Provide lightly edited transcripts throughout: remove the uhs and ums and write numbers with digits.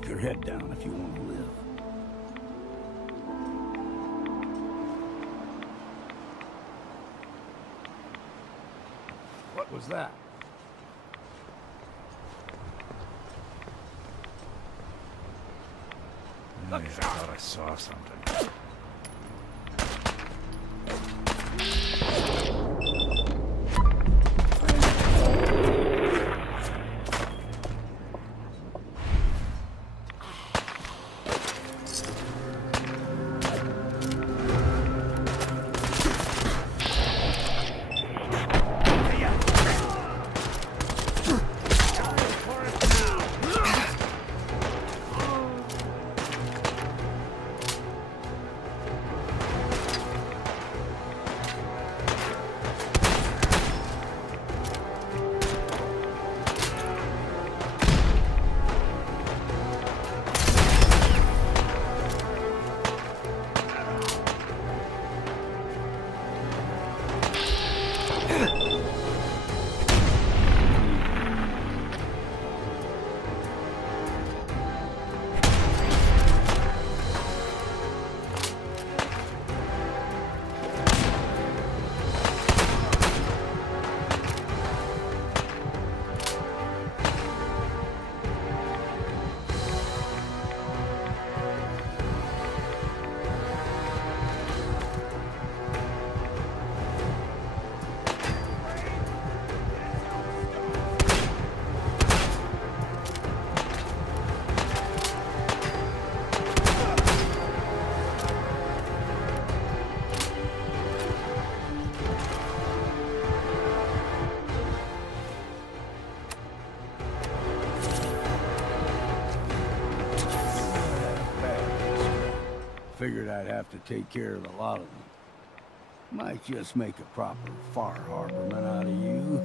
Keep your head down if you want to live. What was that? I thought I saw something. Figured I'd have to take care of a lot of them. Might just make a proper far harborman out of you.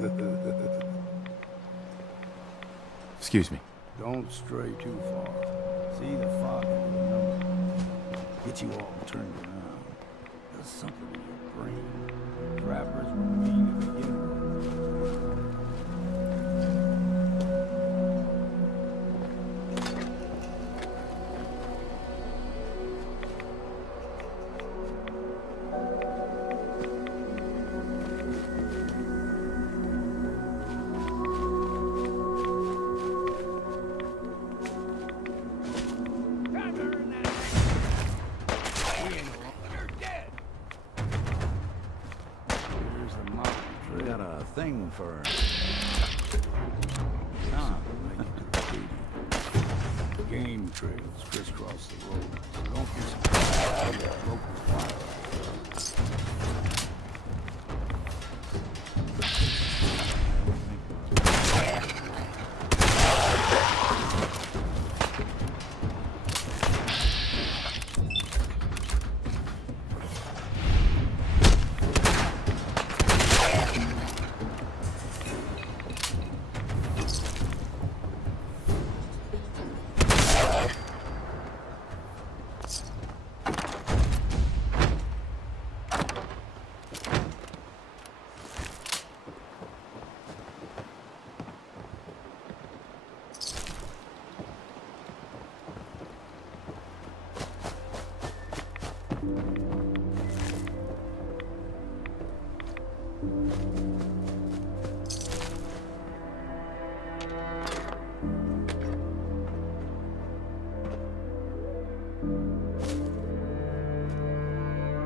Excuse me. Don't stray too far. See the fog of the number. Get you all turned around. Does something in your brain. Trappers were mean to begin with. Thing for game trails crisscross the road. So don't be surprised if local fire.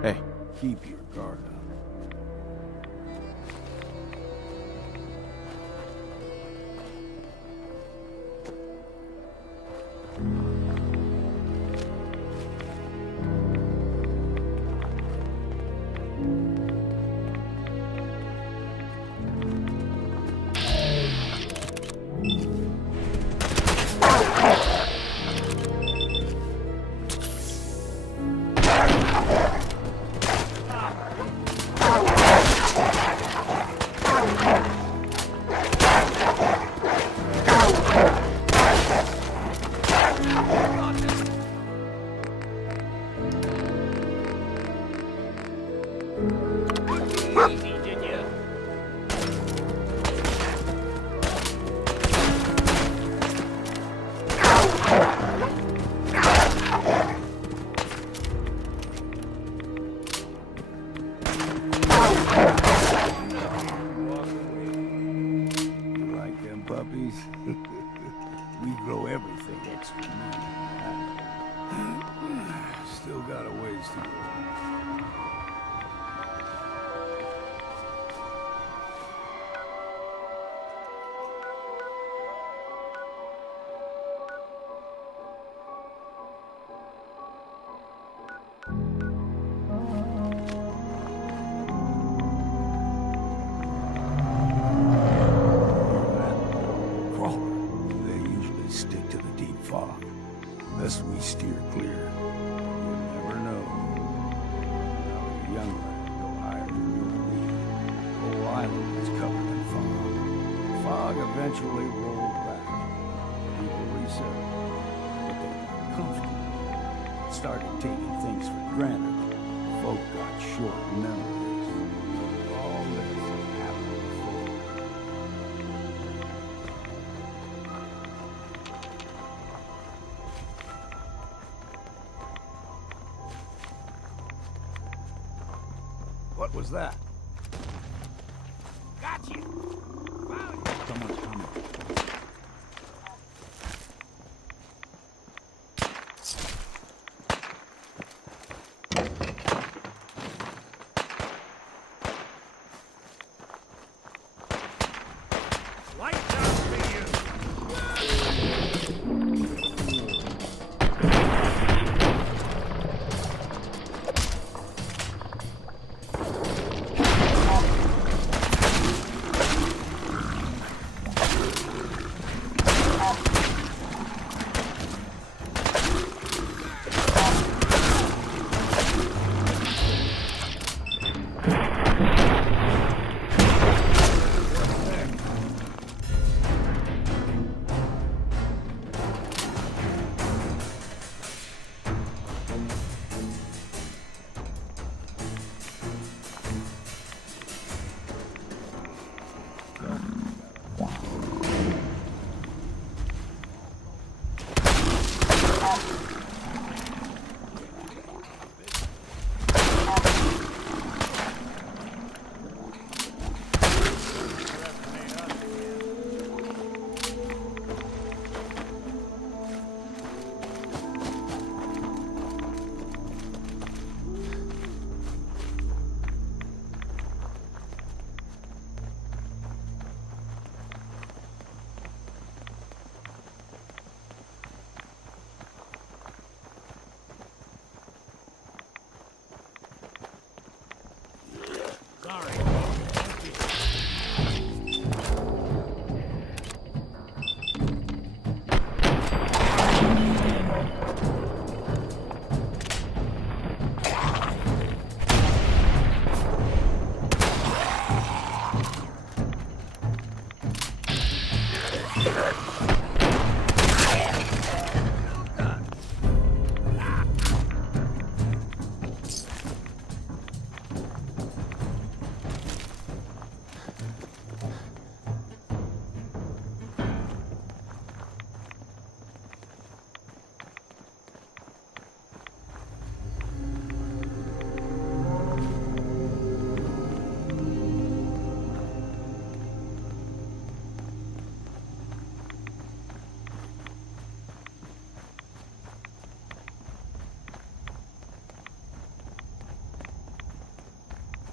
Hey. Keep your guard up. puppies. We grow everything extra meat. Still got a ways to go. Unless we steer clear. You never know. Now a young lad go higher than your lead. The whole island was covered in fog. The fog eventually rolled back. People resettled. But they got comfortable. Started taking things for granted. Folk got short memories. All this has happened before. What was that? Got you! Found you! Someone's coming. Lights out for you!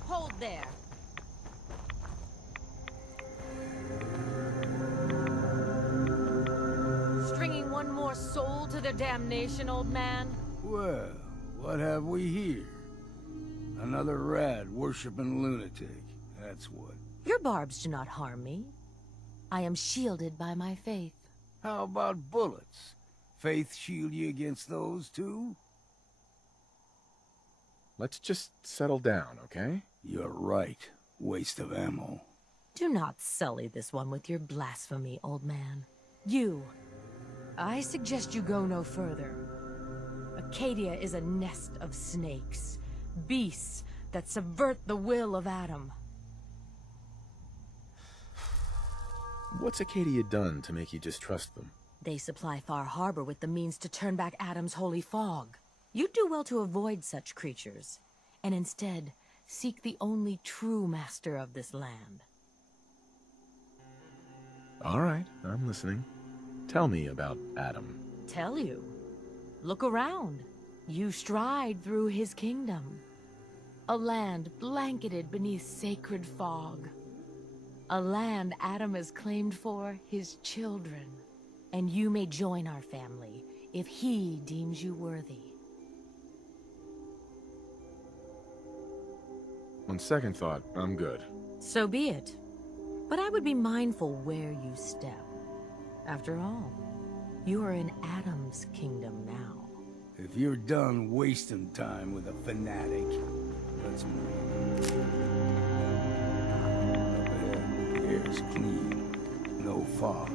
Hold there. Stringing one more soul to their damnation, old man? Well, what have we here? Another rad worshipping lunatic. That's what. Your barbs do not harm me. I am shielded by my faith. How about bullets? Faith shield you against those too? Let's just settle down, okay? You're right. Waste of ammo. Do not sully this one with your blasphemy, old man. I suggest you go no further. Acadia is a nest of snakes, beasts that subvert the will of Adam. What's Acadia done to make you distrust them? They supply Far Harbor with the means to turn back Adam's holy fog. You'd do well to avoid such creatures, and instead seek the only true master of this land. All right, I'm listening. Tell me about Adam. Tell you. Look around. You stride through his kingdom. A land blanketed beneath sacred fog. A land Adam has claimed for his children. And you may join our family if he deems you worthy. On second thought, I'm good. So be it. But I would be mindful where you step. After all, you are in Adam's kingdom now. If you're done wasting time with a fanatic, let's move. Up ahead, the air's clean. No fog.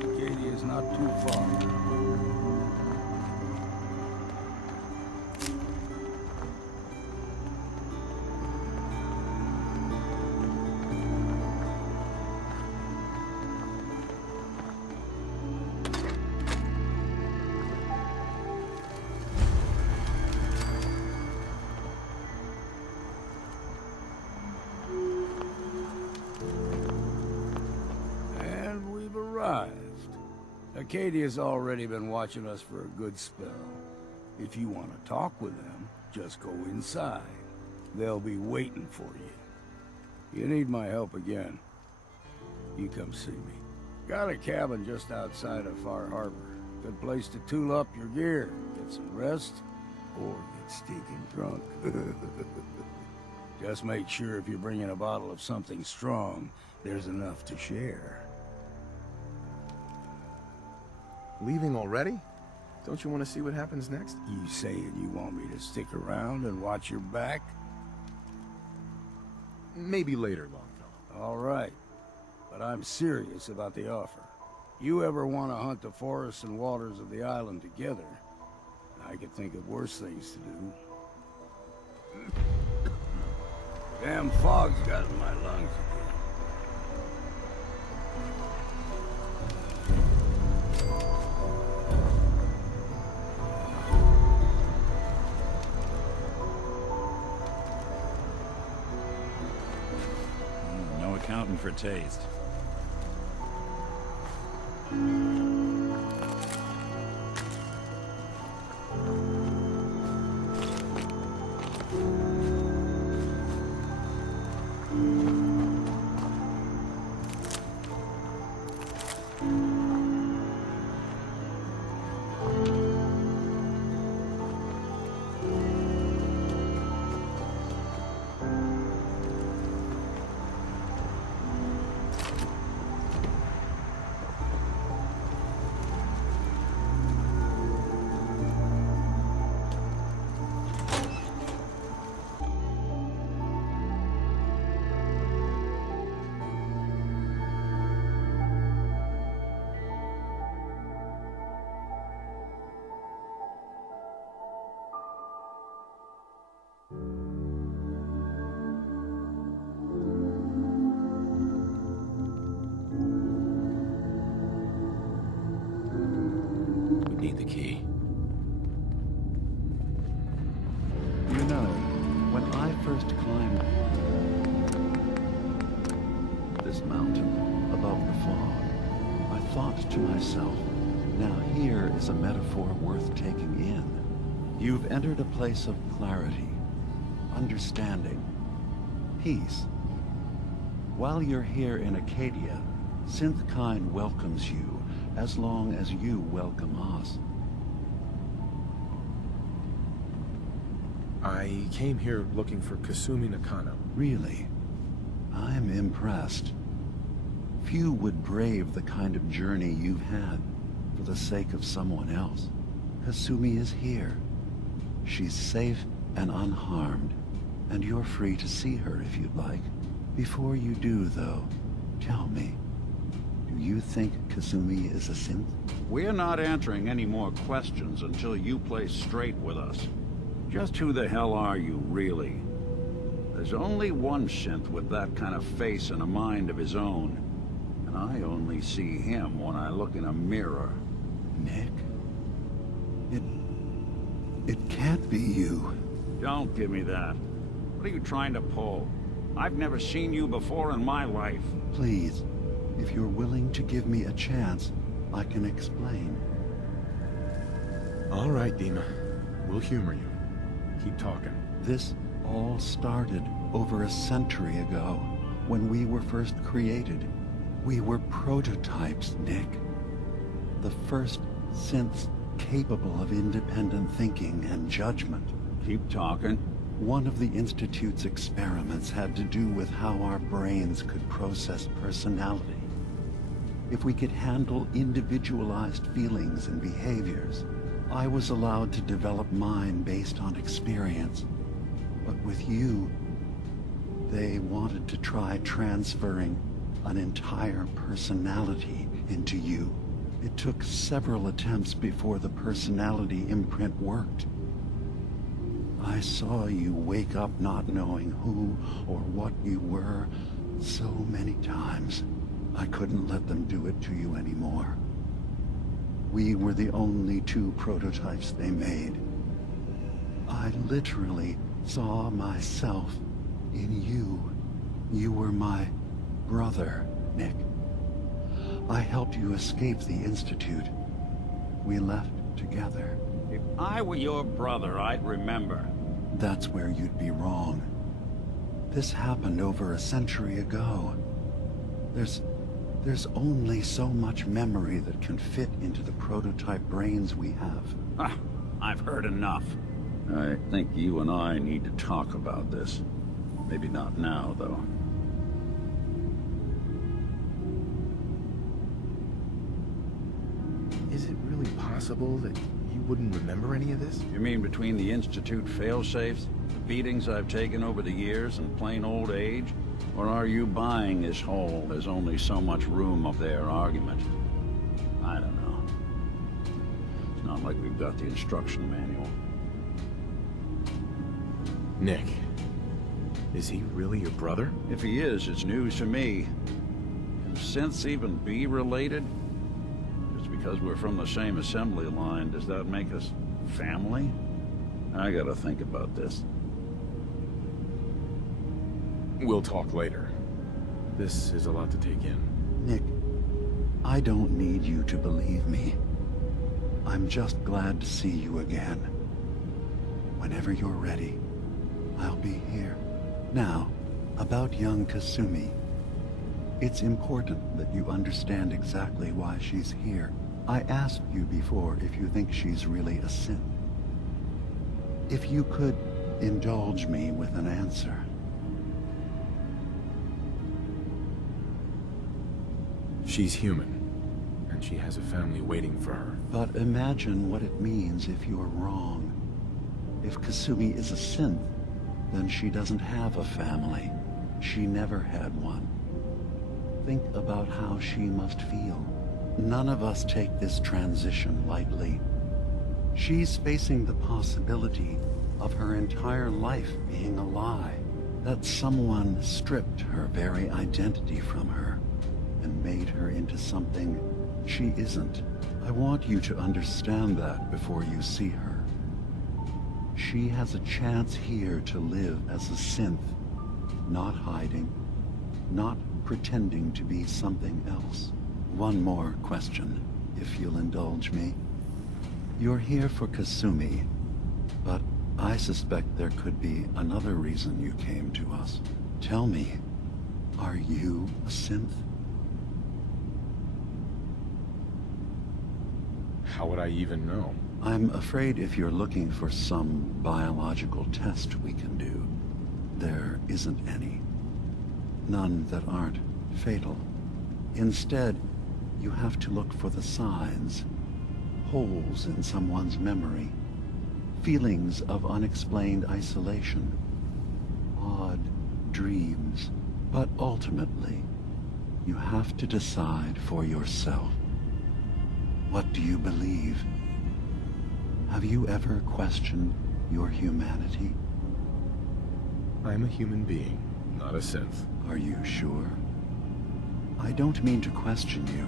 Acadia's not too far. Acadia's already been watching us for a good spell. If you want to talk with them, just go inside. They'll be waiting for you. You need my help again, you come see me. Got a cabin just outside of Far Harbor. Good place to tool up your gear, get some rest, or get stinking drunk. Just make sure if you're bringing a bottle of something strong, there's enough to share. Leaving already? Don't you want to see what happens next? You saying you want me to stick around and watch your back? Maybe later, Longfellow. All right. But I'm serious about the offer. You ever want to hunt the forests and waters of the island together, I could think of worse things to do. Damn fog's got in my lungs again. No accounting for taste. Need the key. You know, when I first climbed this mountain above the fog, I thought to myself, now here is a metaphor worth taking in. You've entered a place of clarity, understanding, peace. While you're here in Acadia, Synthkind welcomes you as long as you welcome us. I came here looking for Kasumi Nakano. Really? I'm impressed. Few would brave the kind of journey you've had for the sake of someone else. Kasumi is here. She's safe and unharmed, and you're free to see her if you'd like. Before you do, though, tell me, do you think Kasumi is a synth? We're not answering any more questions until you play straight with us. Just who the hell are you, really? There's only one synth with that kind of face and a mind of his own. And I only see him when I look in a mirror. Nick? It can't be you. Don't give me that. What are you trying to pull? I've never seen you before in my life. Please, If you're willing to give me a chance, I can explain. All right, Dima. We'll humor you. Keep talking. This all started over a century ago, when we were first created. We were prototypes, Nick. The first synths capable of independent thinking and judgment. Keep talking. One of the Institute's experiments had to do with how our brains could process personality. If we could handle individualized feelings and behaviors, I was allowed to develop mine based on experience. But with you, they wanted to try transferring an entire personality into you. It took several attempts before the personality imprint worked. I saw you wake up not knowing who or what you were so many times. I couldn't let them do it to you anymore. We were the only two prototypes they made. I literally saw myself in you. You were my brother, Nick. I helped you escape the Institute. We left together. If I were your brother, I'd remember. That's where you'd be wrong. This happened over a century ago. There's only so much memory that can fit into the prototype brains we have. Ah, I've heard enough. I think you and I need to talk about this. Maybe not now, though. Is it really possible that you wouldn't remember any of this? You mean between the Institute failsafes, the beatings I've taken over the years, and plain old age? Or are you buying this whole "there's only so much room" of their argument? I don't know. It's not like we've got the instruction manual. Nick, is he really your brother? If he is, it's news to me. Can synths even be related? Just because we're from the same assembly line, does that make us family? I gotta think about this. We'll talk later. This is a lot to take in. Nick, I don't need you to believe me. I'm just glad to see you again. Whenever you're ready, I'll be here. Now, about young Kasumi. It's important that you understand exactly why she's here. I asked you before if you think she's really a synth. If you could indulge me with an answer. She's human, and she has a family waiting for her. But imagine what it means if you're wrong. If Kasumi is a synth, then she doesn't have a family. She never had one. Think about how she must feel. None of us take this transition lightly. She's facing the possibility of her entire life being a lie. That someone stripped her very identity from her and made her into something she isn't. I want you to understand that before you see her. She has a chance here to live as a synth, not hiding, not pretending to be something else. One more question, if you'll indulge me. You're here for Kasumi, but I suspect there could be another reason you came to us. Tell me, are you a synth? How would I even know? I'm afraid if you're looking for some biological test we can do, there isn't any. None that aren't fatal. Instead, you have to look for the signs, holes in someone's memory, feelings of unexplained isolation, odd dreams. But ultimately, you have to decide for yourself. What do you believe? Have you ever questioned your humanity? I'm a human being, not a synth. Are you sure? I don't mean to question you,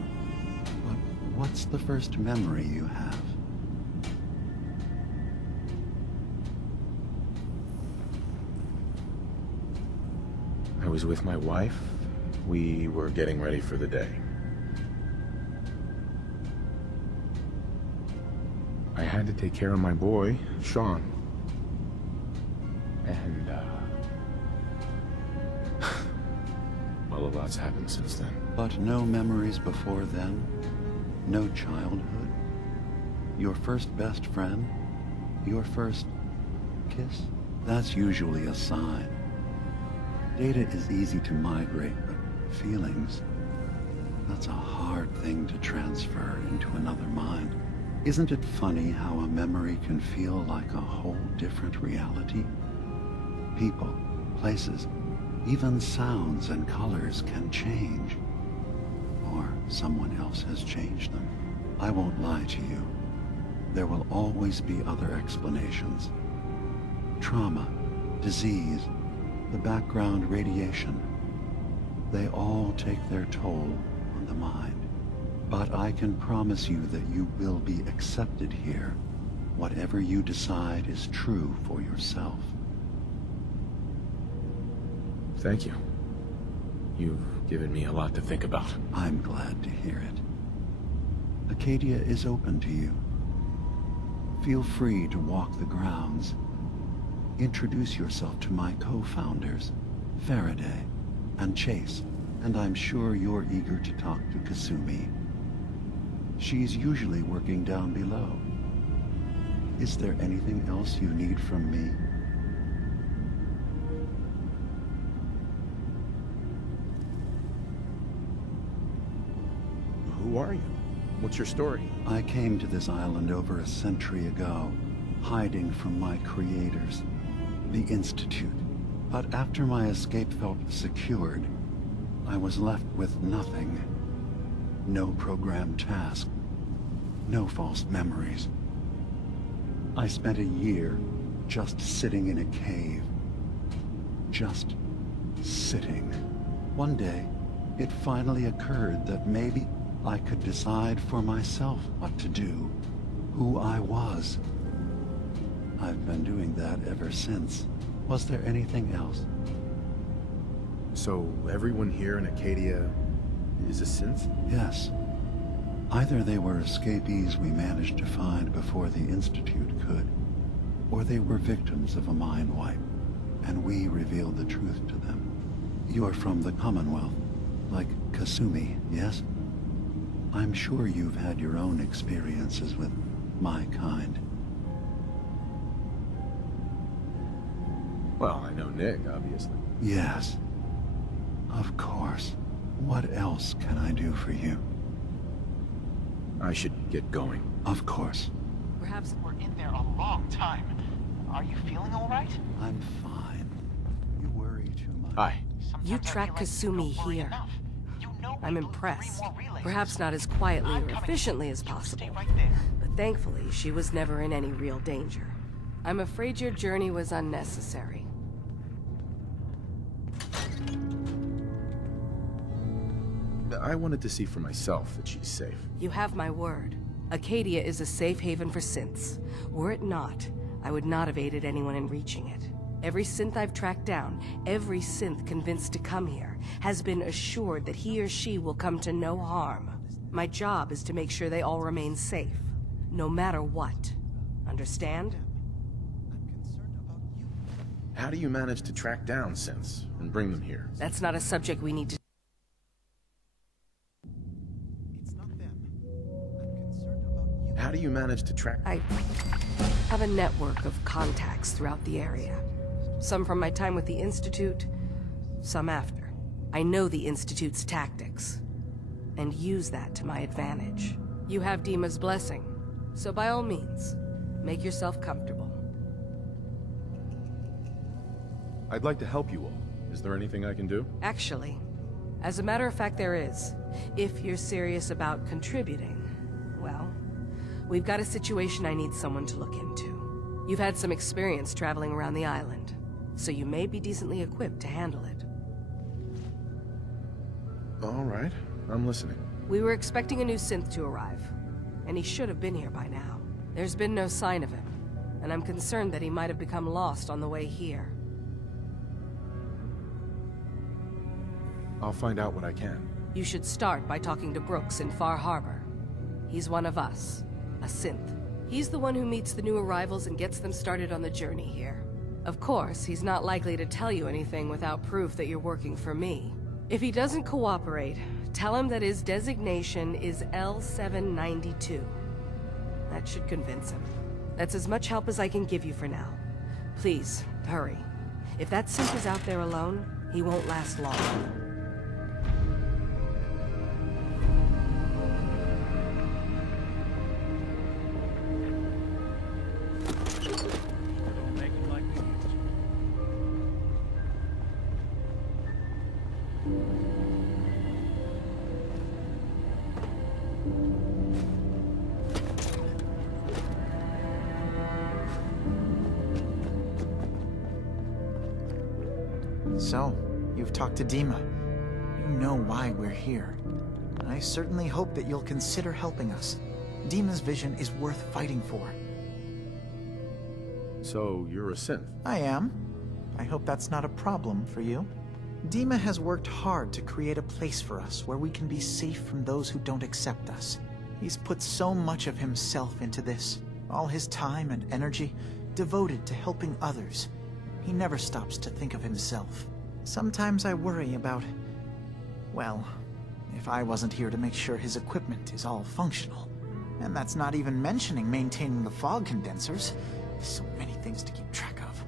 but what's the first memory you have? I was with my wife We were getting ready for the day. I had to take care of my boy, Sean. And, well, a lot's happened since then. But no memories before then? No childhood? Your first best friend? Your first kiss? That's usually a sign. Data is easy to migrate, but feelings, that's a hard thing to transfer into another mind. Isn't it funny how a memory can feel like a whole different reality? People, places, even sounds and colors can change. Or someone else has changed them. I won't lie to you. There will always be other explanations. Trauma, disease, the background radiation. They all take their toll on the mind. But I can promise you that you will be accepted here. Whatever you decide is true for yourself. Thank you. You've given me a lot to think about. I'm glad to hear it. Acadia is open to you. Feel free to walk the grounds. Introduce yourself to my co-founders, Faraday and Chase, and I'm sure you're eager to talk to Kasumi. She's usually working down below. Is there anything else you need from me? Who are you? What's your story? I came to this island over a century ago, hiding from my creators, the Institute. But after my escape felt secured, I was left with nothing. No programmed task. No false memories. I spent a year just sitting in a cave. Just sitting. One day, it finally occurred that maybe I could decide for myself what to do, who I was. I've been doing that ever since. Was there anything else? So, everyone here in Acadia is a synth? Yes. Either they were escapees we managed to find before the Institute could, or they were victims of a mind wipe, and we revealed the truth to them. You're from the Commonwealth, like Kasumi, yes? I'm sure you've had your own experiences with my kind. Well, I know Nick, obviously. Yes. Of course. What else can I do for you? I should get going. Of course. Perhaps We're in there a long time. Are you feeling all right? I'm fine. You worry too much. Hi. Sometimes you I track feel like you Kasumi don't worry here. enough. You know we I'm blew impressed. 3 more relays. Perhaps not as quietly I'm or coming. efficiently as You possible. Stay right there. But thankfully, she was never in any real danger. I'm afraid your journey was unnecessary. I wanted to see for myself that she's safe. You have my word. Acadia is a safe haven for synths. Were it not, I would not have aided anyone in reaching it. Every synth I've tracked down, every synth convinced to come here, has been assured that he or she will come to no harm. My job is to make sure they all remain safe, no matter what. Understand? How do you manage to track down synths and bring them here? That's not a subject we need to... How do you manage to track... I have a network of contacts throughout the area. Some from my time with the Institute, some after. I know the Institute's tactics, and use that to my advantage. You have Dima's blessing, so by all means, make yourself comfortable. I'd like to help you all. Is there anything I can do? Actually, as a matter of fact, there is. If you're serious about contributing, well, we've got a situation I need someone to look into. You've had some experience traveling around the island, so you may be decently equipped to handle it. All right, I'm listening. We were expecting a new synth to arrive, and he should have been here by now. There's been no sign of him, and I'm concerned that he might have become lost on the way here. I'll find out what I can. You should start by talking to Brooks in Far Harbor. He's one of us, a synth. He's the one who meets the new arrivals and gets them started on the journey here. Of course, he's not likely to tell you anything without proof that you're working for me. If he doesn't cooperate, tell him that his designation is L792. That should convince him. That's as much help as I can give you for now. Please, hurry. If that synth is out there alone, he won't last long. Don't make it like we used to. So, you've talked to Dima. You know why we're here. I certainly hope that you'll consider helping us. Dima's vision is worth fighting for. So, you're a synth? I am. I hope that's not a problem for you. Dima has worked hard to create a place for us where we can be safe from those who don't accept us. He's put so much of himself into this, all his time and energy devoted to helping others. He never stops to think of himself. Sometimes I worry about, well, if I wasn't here to make sure his equipment is all functional. And that's not even mentioning maintaining the fog condensers. So many things to keep track of.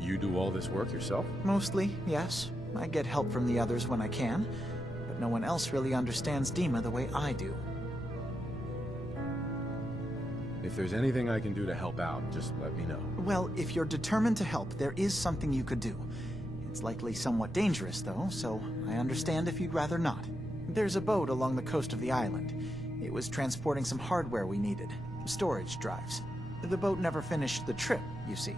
You do all this work yourself? Mostly, yes. I get help from the others when I can, but no one else really understands Dima the way I do. If there's anything I can do to help out, just let me know. Well, if you're determined to help, there is something you could do. It's likely somewhat dangerous, though, so I understand if you'd rather not. There's a boat along the coast of the island. It was transporting some hardware we needed. Storage drives. The boat never finished the trip, you see,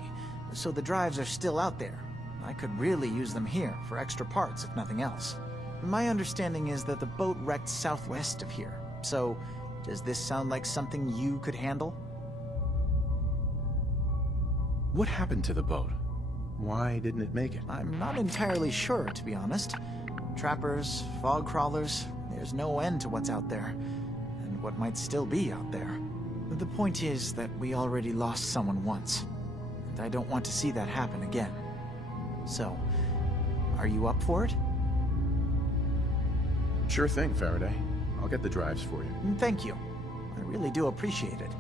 so the drives are still out there. I could really use them here for extra parts, if nothing else. My understanding is that the boat wrecked southwest of here, so does this sound like something you could handle? What happened to the boat? Why didn't it make it? I'm not entirely sure, to be honest. Trappers, fog crawlers, there's no end to what's out there, and what might still be out there. The point is that we already lost someone once, and I don't want to see that happen again. So, are you up for it? Sure thing, Faraday. I'll get the drives for you. Thank you. I really do appreciate it.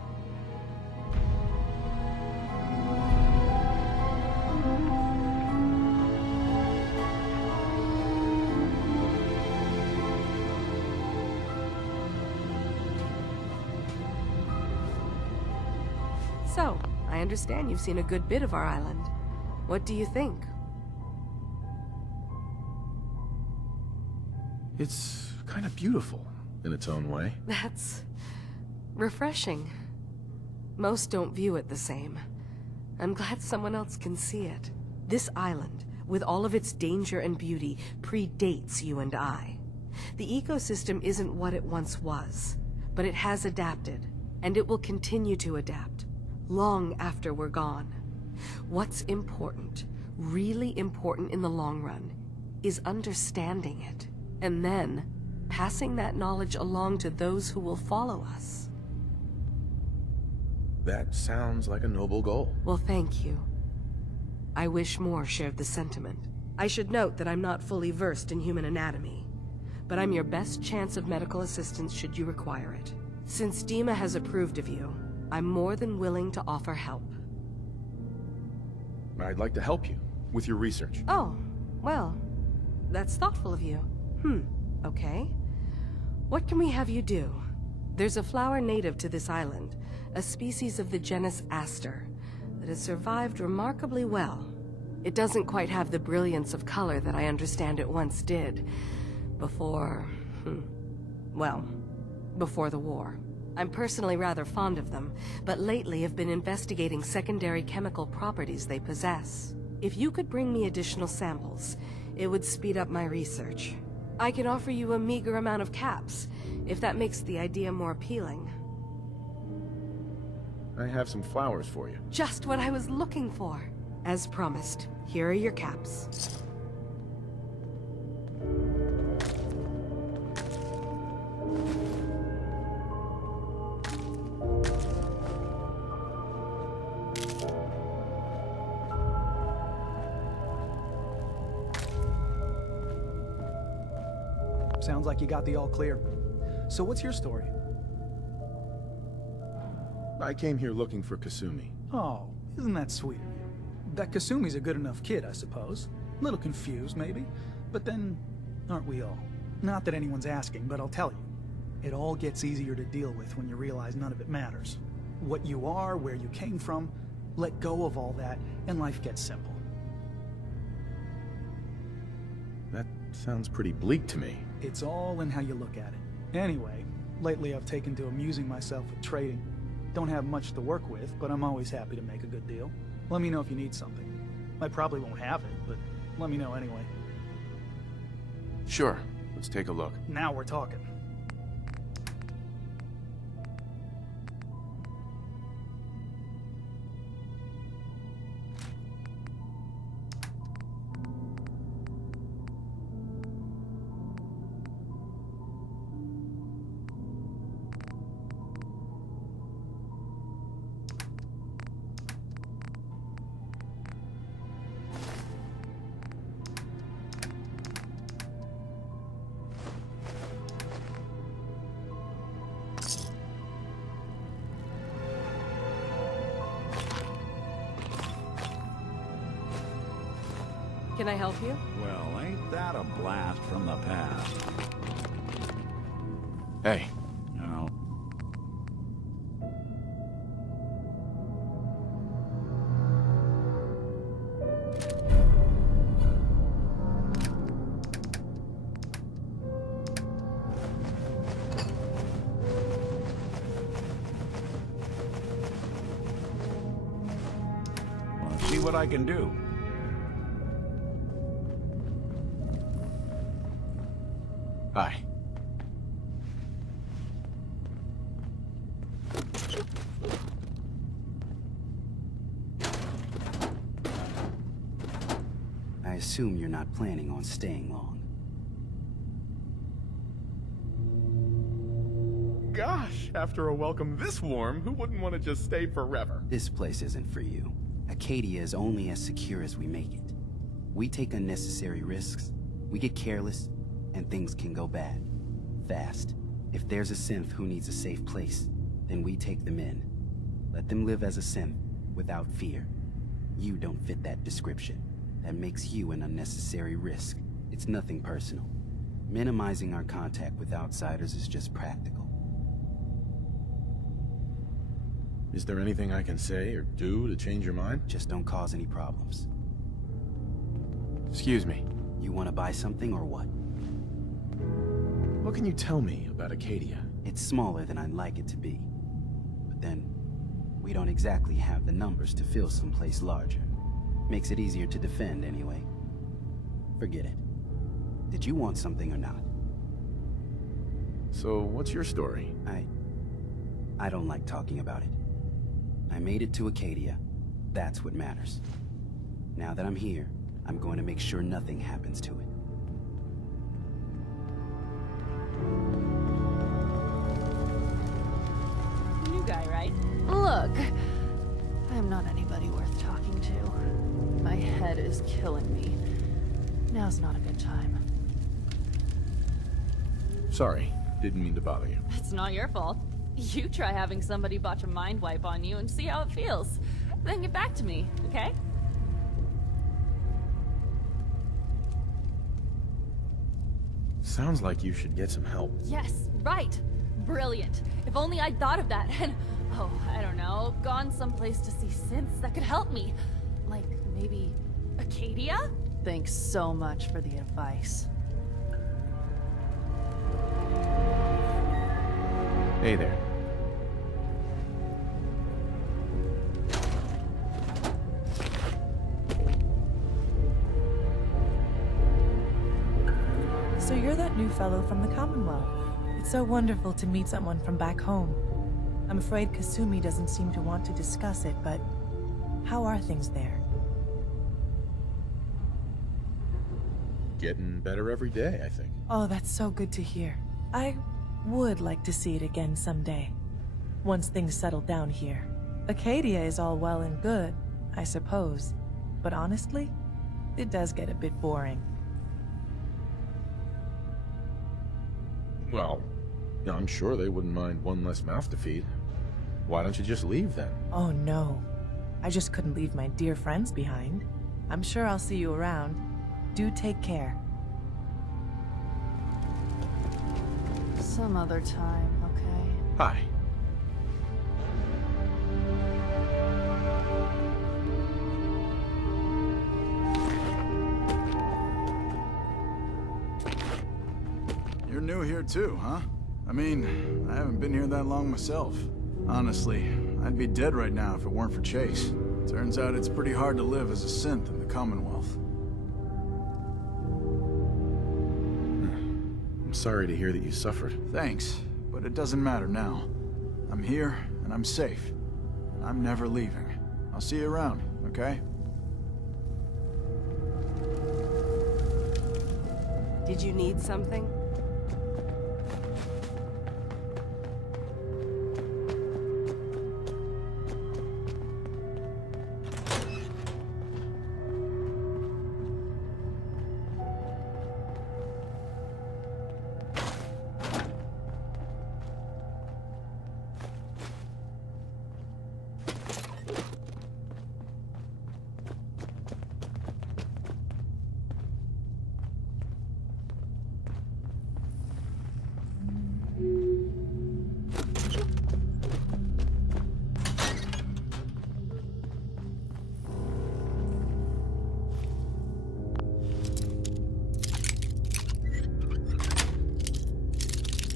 So, I understand you've seen a good bit of our island. What do you think? It's kind of beautiful in its own way. That's refreshing. Most don't view it the same. I'm glad someone else can see it. This island, with all of its danger and beauty, predates you and I. The ecosystem isn't what it once was, but it has adapted, and it will continue to adapt, long after we're gone. What's important, really important in the long run, is understanding it, and then passing that knowledge along to those who will follow us. That sounds like a noble goal. Well, thank you. I wish more shared the sentiment. I should note that I'm not fully versed in human anatomy, but I'm your best chance of medical assistance should you require it. Since Dima has approved of you, I'm more than willing to offer help. I'd like to help you with your research. Oh, well, that's thoughtful of you. Okay. What can we have you do? There's a flower native to this island, a species of the genus Aster, that has survived remarkably well. It doesn't quite have the brilliance of color that I understand it once did. Before the war. I'm personally rather fond of them, but lately have been investigating secondary chemical properties they possess. If you could bring me additional samples, it would speed up my research. I can offer you a meager amount of caps, if that makes the idea more appealing. I have some flowers for you. Just what I was looking for. As promised, here are your caps. Sounds like you got the all clear. So what's your story? I came here looking for Kasumi. Oh, isn't that sweet of you? That Kasumi's a good enough kid, I suppose. Little confused, maybe. But then, aren't we all? Not that anyone's asking, but I'll tell you. It all gets easier to deal with when you realize none of it matters. What you are, where you came from, let go of all that, and life gets simple. That sounds pretty bleak to me. It's all in how you look at it. Anyway, lately I've taken to amusing myself with trading. Don't have much to work with, but I'm always happy to make a good deal. Let me know if you need something. I probably won't have it, but let me know anyway. Sure, let's take a look. Now we're talking. Can I help you? Well, ain't that a blast from the past? Hey, No. Let's see what I can do. hi. I assume you're not planning on staying long. Gosh, after a welcome this warm, who wouldn't want to just stay forever? This place isn't for you. Acadia is only as secure as we make it. We take unnecessary risks, we get careless, and things can go bad. Fast. If there's a synth who needs a safe place, then we take them in. Let them live as a synth, without fear. You don't fit that description. That makes you an unnecessary risk. It's nothing personal. Minimizing our contact with outsiders is just practical. Is there anything I can say or do to change your mind? Just don't cause any problems. Excuse me. You want to buy something or what? What can you tell me about Acadia? It's smaller than I'd like it to be. But then, we don't exactly have the numbers to fill someplace larger. Makes it easier to defend anyway. Forget it. Did you want something or not? So, what's your story? I don't like talking about it. I made it to Acadia. That's what matters. Now that I'm here, I'm going to make sure nothing happens to it. New guy, right? Look, I'm not anybody worth talking to. My head is killing me. Now's not a good time. Sorry, didn't mean to bother you. It's not your fault. You try having somebody botch a mind wipe on you and see how it feels. Then get back to me, okay? Sounds like you should get some help. Yes, right. Brilliant. If only I'd thought of that and, oh, I don't know, gone someplace to see synths that could help me. Like, maybe Acadia? Thanks so much for the advice. Hey there. So you're that new fellow from the Commonwealth. It's so wonderful to meet someone from back home. I'm afraid Kasumi doesn't seem to want to discuss it, but how are things there? getting better every day, I think. Oh, that's so good to hear. I would like to see it again someday. Once things settle down here. Acadia is all well and good, I suppose. But honestly, it does get a bit boring. Well, yeah, I'm sure they wouldn't mind one less mouth to feed. Why don't you just leave then? Oh no. I just couldn't leave my dear friends behind. I'm sure I'll see you around. Do take care. Some other time, okay? Hi. You're new here too, huh? I mean, I haven't been here that long myself. Honestly, I'd be dead right now if it weren't for Chase. Turns out it's pretty hard to live as a synth in the Commonwealth. I'm sorry to hear that you suffered. Thanks, but it doesn't matter now. I'm here, and I'm safe. And I'm never leaving. I'll see you around, okay? Did you need something?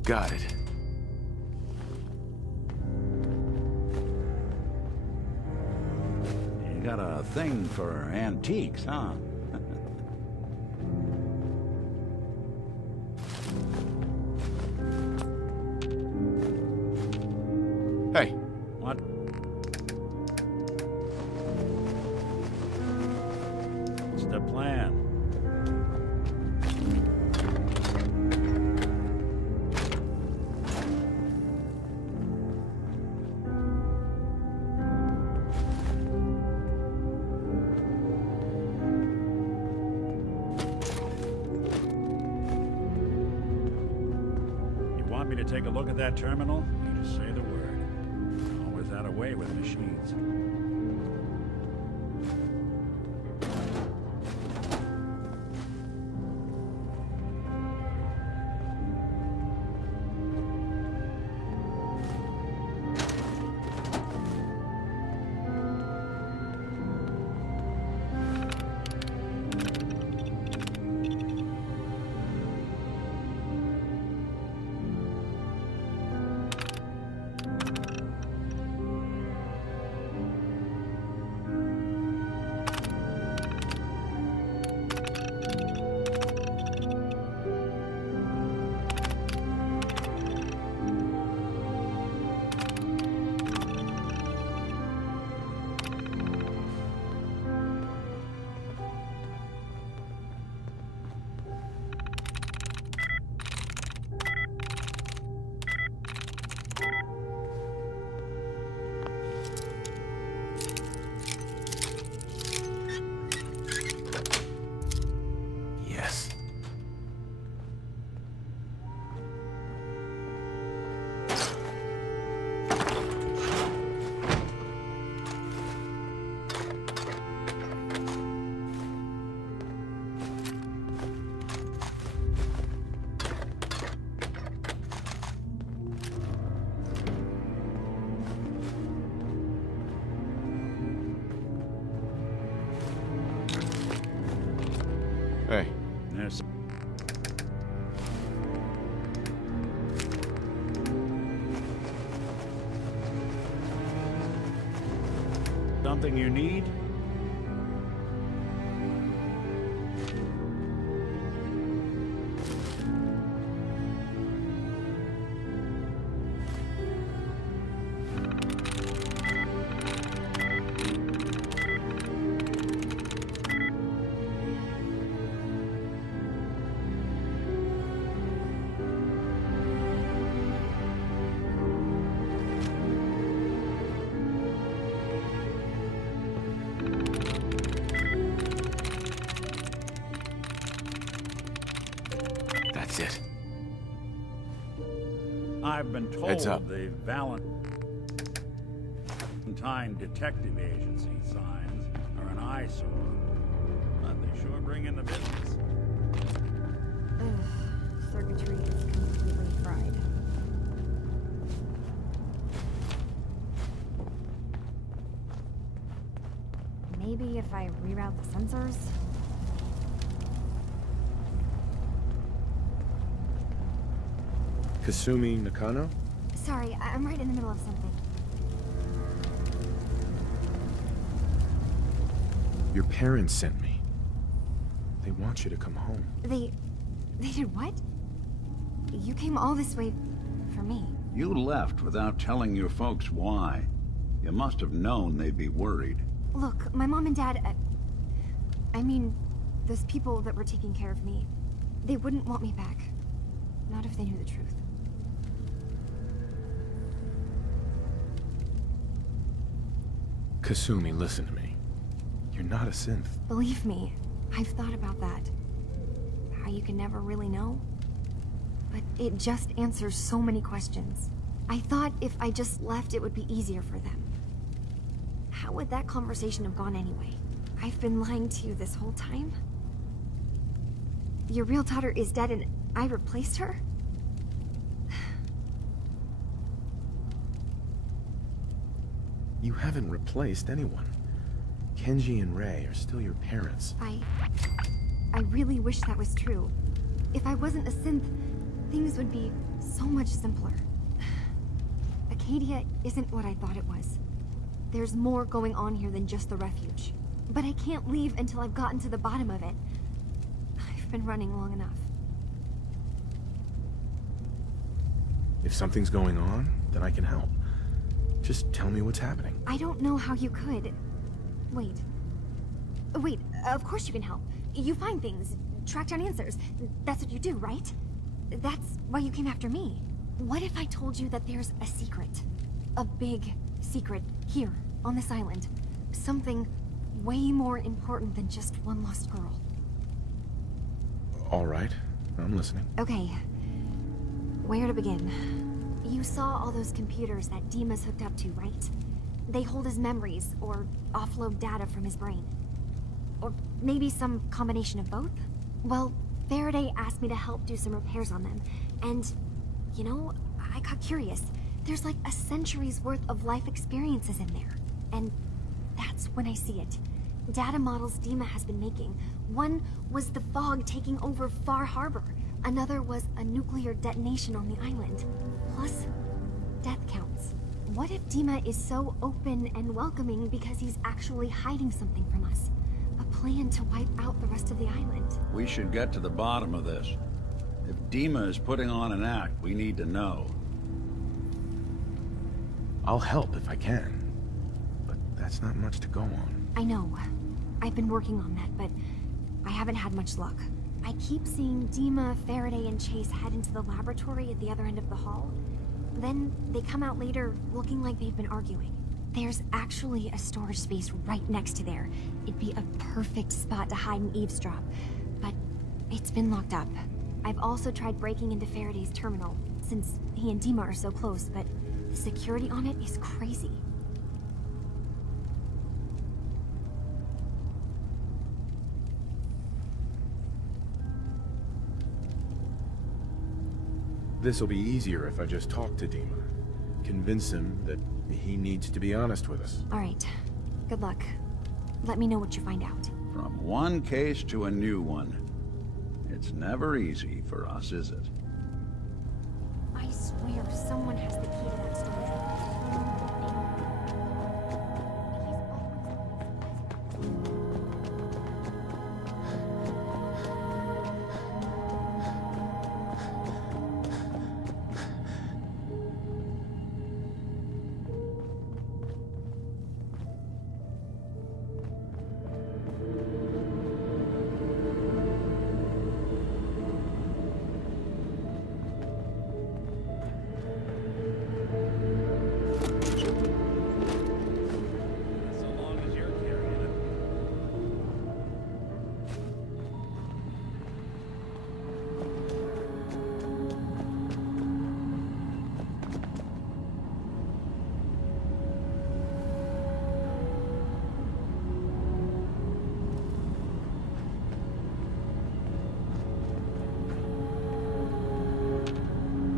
Got it. You got a thing for antiques, huh? Hey. What? What's the plan? Want me to take a look at that terminal? You just say the word. Always had a way with machines. Hey. There's something you need? I've been Heads up. told the Valentine Detective Agency signs are an eyesore, but they sure bring in the business. Circuitry is completely fried. Maybe if I reroute the sensors? Kasumi Nakano? Sorry, I'm right in the middle of something. Your parents sent me. They want you to come home. They did what? You came all this way for me. You left without telling your folks why. You must have known they'd be worried. Look, my mom and dad, I mean, those people that were taking care of me, they wouldn't want me back. Not if they knew the truth. Kasumi, listen to me. You're not a synth. Believe me, I've thought about that. How you can never really know. But it just answers so many questions. I thought if I just left, it would be easier for them. How would that conversation have gone anyway? I've been lying to you this whole time? Your real daughter is dead and I replaced her? You haven't replaced anyone. Kenji and Rei are still your parents. I really wish that was true. If I wasn't a synth, things would be so much simpler. Acadia isn't what I thought it was. There's more going on here than just the refuge. But I can't leave until I've gotten to the bottom of it. I've been running long enough. If something's going on, then I can help. Just tell me what's happening. I don't know how you could. Wait. Wait, of course you can help. You find things, track down answers. That's what you do, right? That's why you came after me. What if I told you that there's a secret? A big secret here, on this island. Something way more important than just one lost girl. All right, I'm listening. Okay. Where to begin? You saw all those computers that Dima's hooked up to, right? They hold his memories, or offload data from his brain. Or maybe some combination of both? Well, Faraday asked me to help do some repairs on them, and, you know, I got curious. There's like a century's worth of life experiences in there, and that's when I see it. Data models Dima has been making. One was the fog taking over Far Harbor. Another was a nuclear detonation on the island. Plus, death counts. What if Dima is so open and welcoming because he's actually hiding something from us? A plan to wipe out the rest of the island. We should get to the bottom of this. If Dima is putting on an act, we need to know. I'll help if I can. But that's not much to go on. I know. I've been working on that, but I haven't had much luck. I keep seeing Dima, Faraday, and Chase head into the laboratory at the other end of the hall. Then they come out later looking like they've been arguing. There's actually a storage space right next to there. It'd be a perfect spot to hide and eavesdrop. But it's been locked up. I've also tried breaking into Faraday's terminal, since he and Dima are so close, but the security on it is crazy. This'll be easier if I just talk to Dima. Convince him that he needs to be honest with us. All right. Good luck. Let me know what you find out. From one case to a new one. It's never easy for us, is it? I swear someone has the key to that storage room.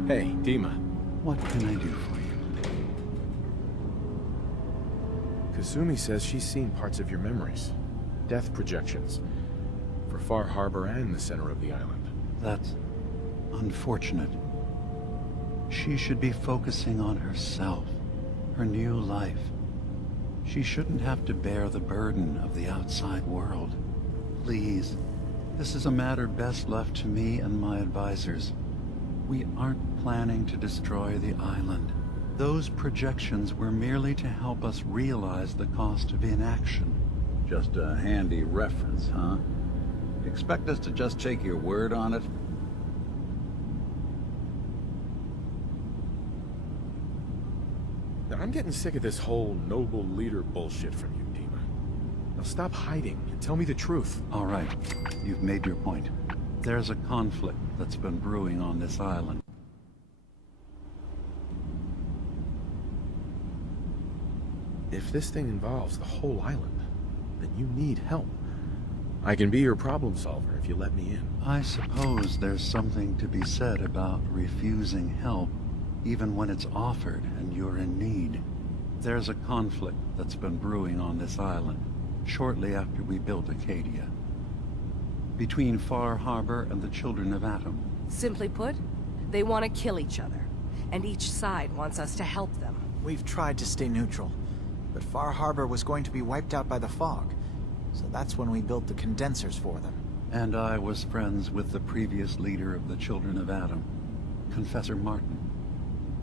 Hey, Dima. What can I do for you? Kasumi says she's seen parts of your memories. Death projections. For Far Harbor and the center of the island. That's unfortunate. She should be focusing on herself, her new life. She shouldn't have to bear the burden of the outside world. Please, this is a matter best left to me and my advisors. We aren't planning to destroy the island. Those projections were merely to help us realize the cost of inaction. Just a handy reference, huh? Expect us to just take your word on it? Now, I'm getting sick of this whole noble leader bullshit from you, Dima. Now stop hiding and tell me the truth. All right, you've made your point. There's a conflict that's been brewing on this island. If this thing involves the whole island, then you need help. I can be your problem solver if you let me in. I suppose there's something to be said about refusing help, even when it's offered and you're in need. There's a conflict that's been brewing on this island, shortly after we built Acadia. Between Far Harbor and the Children of Atom. Simply put, they want to kill each other, and each side wants us to help them. We've tried to stay neutral, but Far Harbor was going to be wiped out by the fog, so that's when we built the condensers for them. And I was friends with the previous leader of the Children of Atom, Confessor Martin.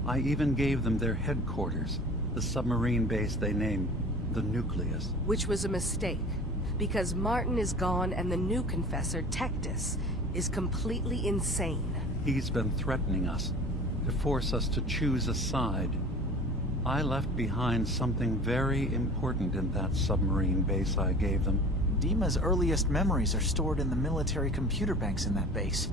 I even gave them their headquarters, the submarine base they named the Nucleus. Which was a mistake, because Martin is gone and the new Confessor, Tectus, is completely insane. He's been threatening us, to force us to choose a side. I left behind something very important in that submarine base I gave them. Dima's earliest memories are stored in the military computer banks in that base.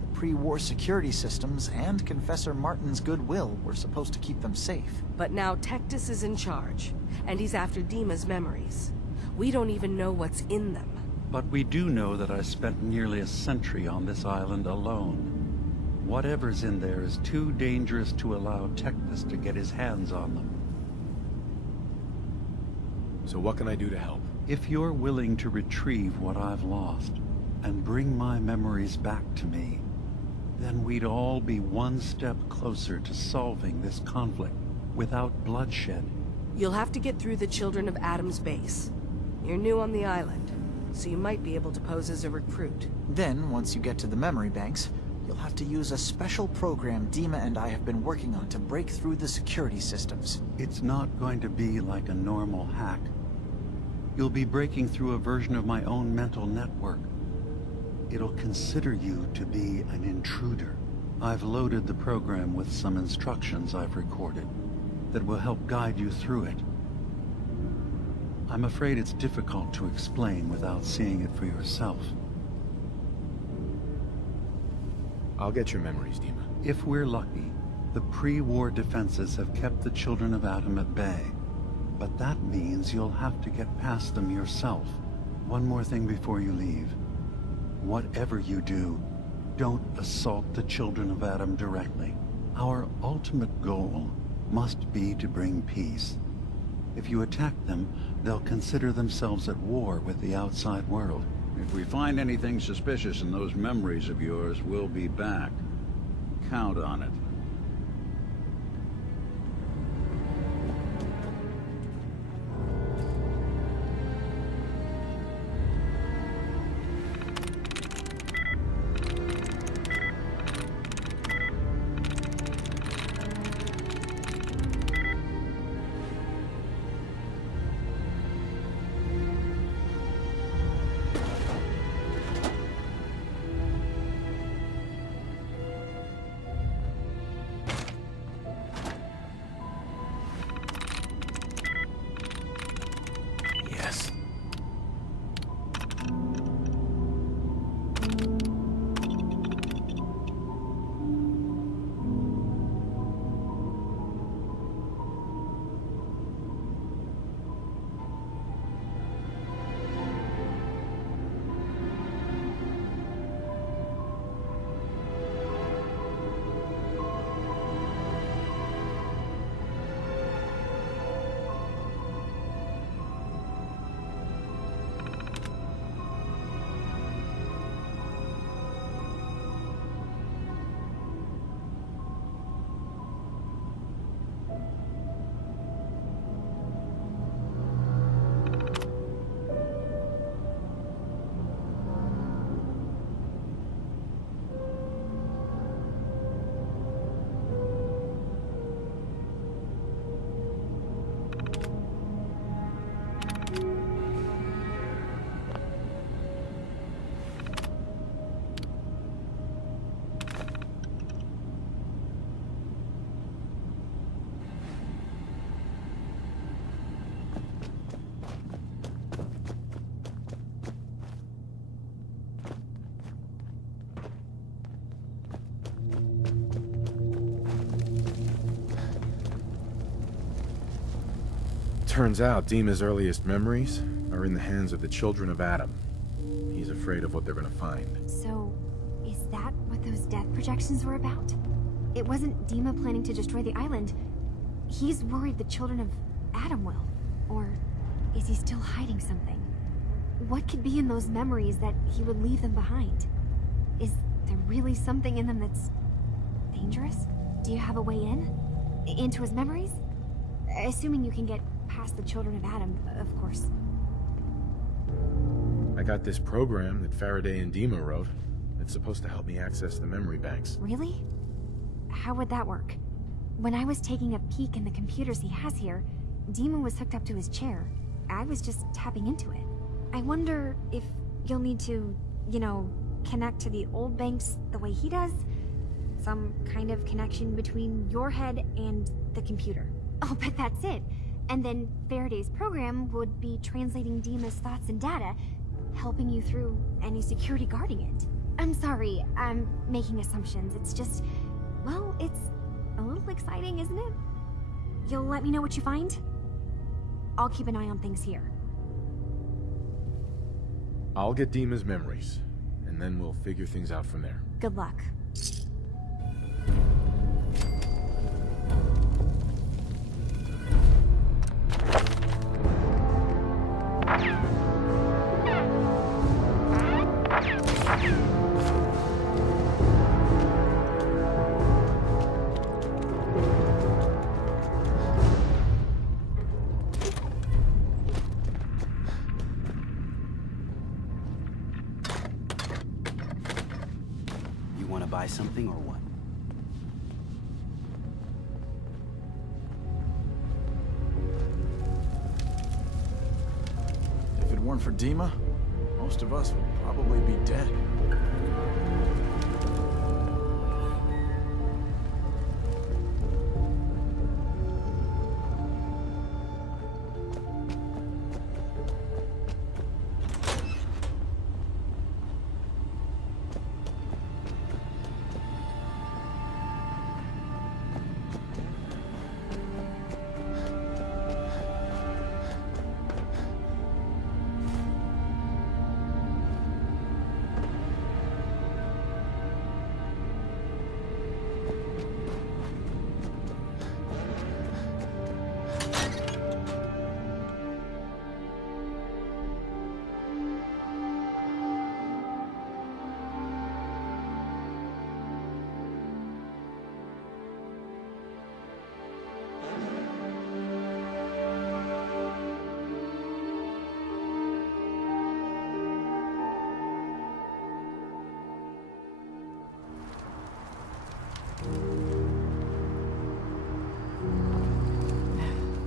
The pre-war security systems and Confessor Martin's goodwill were supposed to keep them safe. But now Tectus is in charge, and he's after Dima's memories. We don't even know what's in them. But we do know that I spent nearly a century on this island alone. Whatever's in there is too dangerous to allow Tectus to get his hands on them. So what can I do to help? If you're willing to retrieve what I've lost, and bring my memories back to me, then we'd all be one step closer to solving this conflict without bloodshed. You'll have to get through the Children of Atom's base. You're new on the island, so you might be able to pose as a recruit. Then, once you get to the memory banks, you'll have to use a special program Dima and I have been working on to break through the security systems. It's not going to be like a normal hack. You'll be breaking through a version of my own mental network. It'll consider you to be an intruder. I've loaded the program with some instructions I've recorded that will help guide you through it. I'm afraid it's difficult to explain without seeing it for yourself. I'll get your memories, Dima. If we're lucky, the pre-war defenses have kept the Children of Atom at bay. But that means you'll have to get past them yourself. One more thing before you leave. Whatever you do, don't assault the Children of Atom directly. Our ultimate goal must be to bring peace. If you attack them, they'll consider themselves at war with the outside world. If we find anything suspicious in those memories of yours, we'll be back. Count on it. Turns out Dima's earliest memories are in the hands of the children of Adam. He's afraid of what they're gonna find. So, is that what those death projections were about? It wasn't Dima planning to destroy the island. He's worried the children of Adam will. Or is he still hiding something? What could be in those memories that he would leave them behind? Is there really something in them that's dangerous? Do you have a way in? Into his memories? Assuming you can get past the children of Adam, of course. I got this program that Faraday and Dima wrote. It's supposed to help me access the memory banks. Really? How would that work? When I was taking a peek in the computers he has here, Dima was hooked up to his chair. I was just tapping into it. I wonder if you'll need to, you know, connect to the old banks the way he does? Some kind of connection between your head and the computer. I'll bet that's it. And then Faraday's program would be translating Dima's thoughts and data, helping you through any security guarding it. I'm sorry, I'm making assumptions. It's just, well, it's a little exciting, isn't it? You'll let me know what you find? I'll keep an eye on things here. I'll get Dima's memories, and then we'll figure things out from there. Good luck. Buy something or what? If it weren't for Dima, most of us would probably be dead.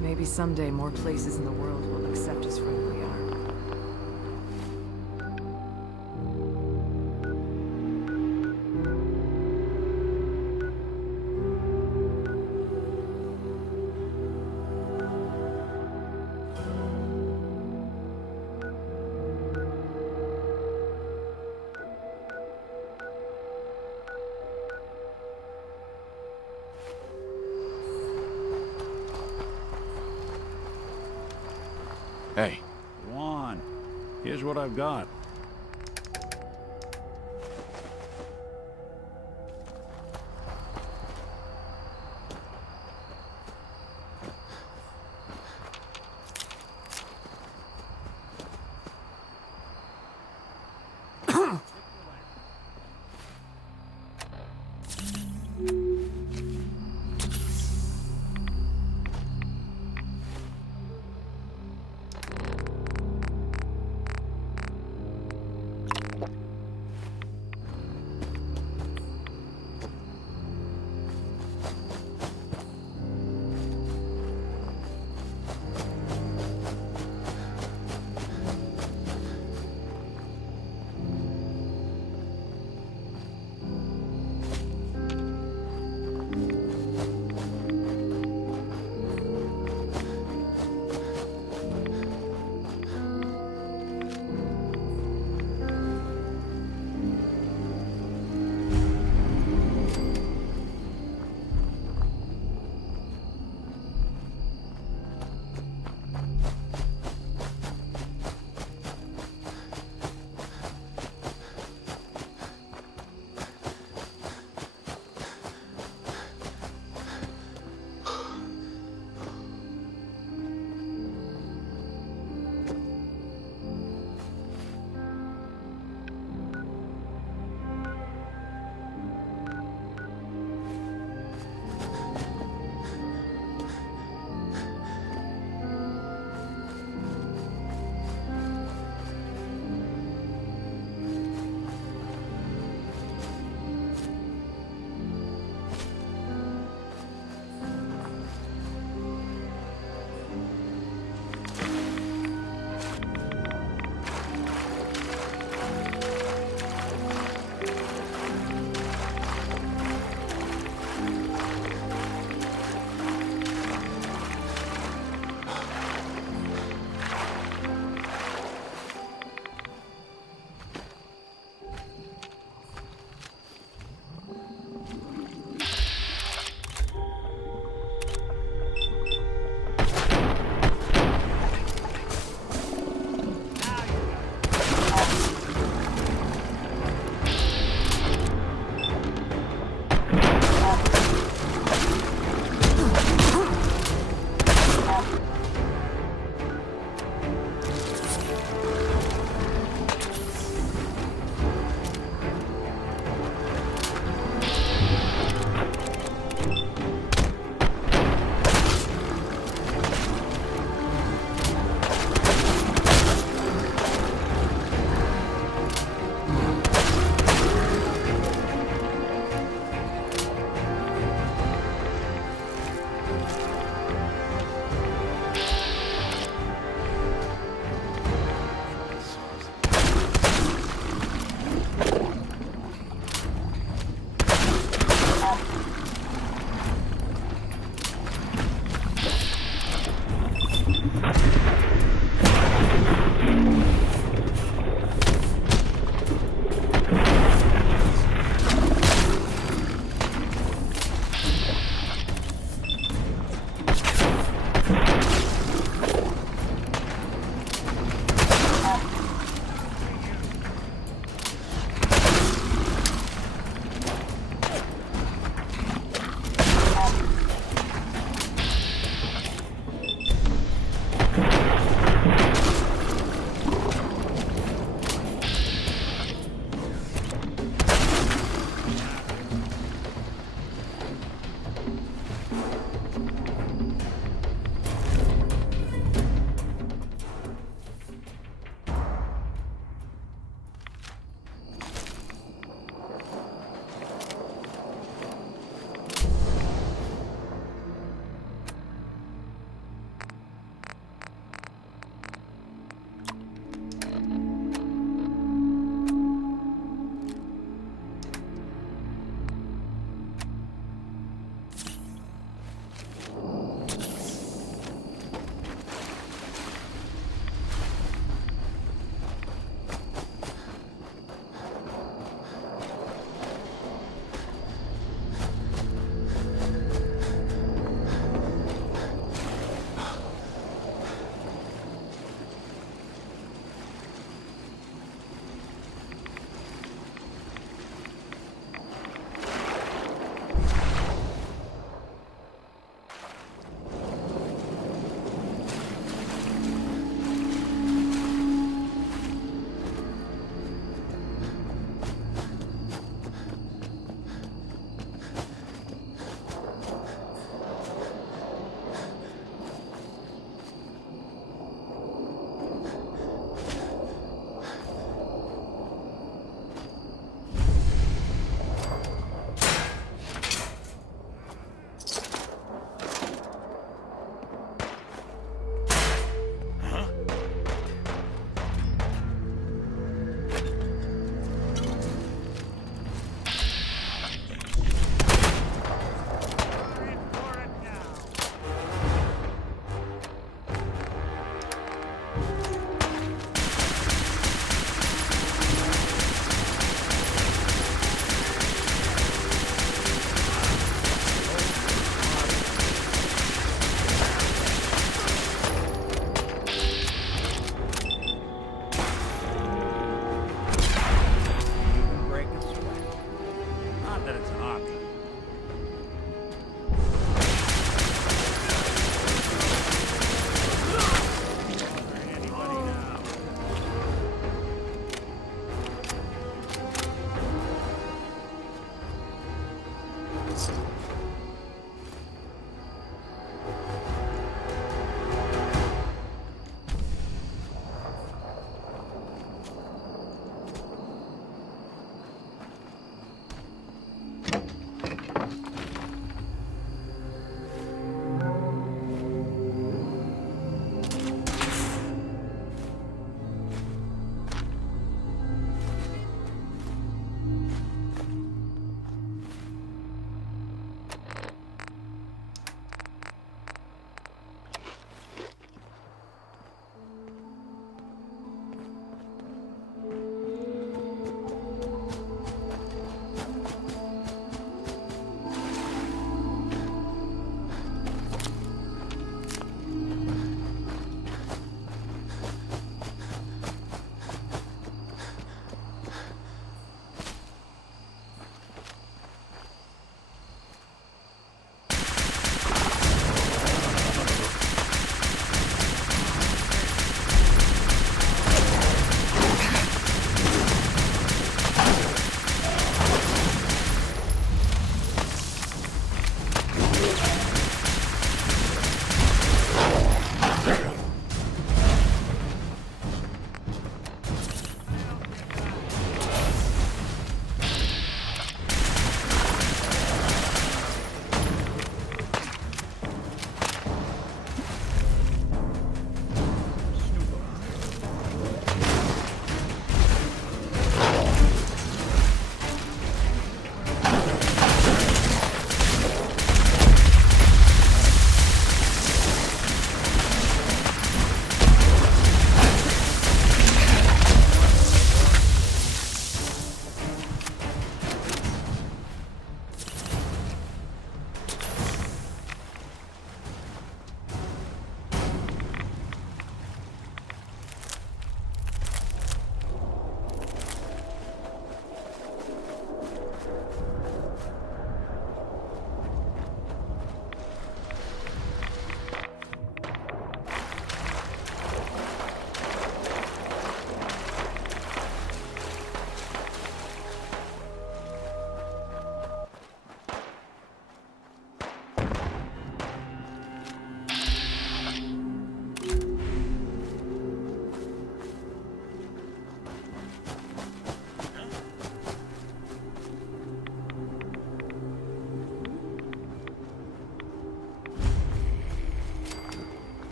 Maybe someday more places in the world will accept us for who we are. Hey. Go on. Here's what I've got.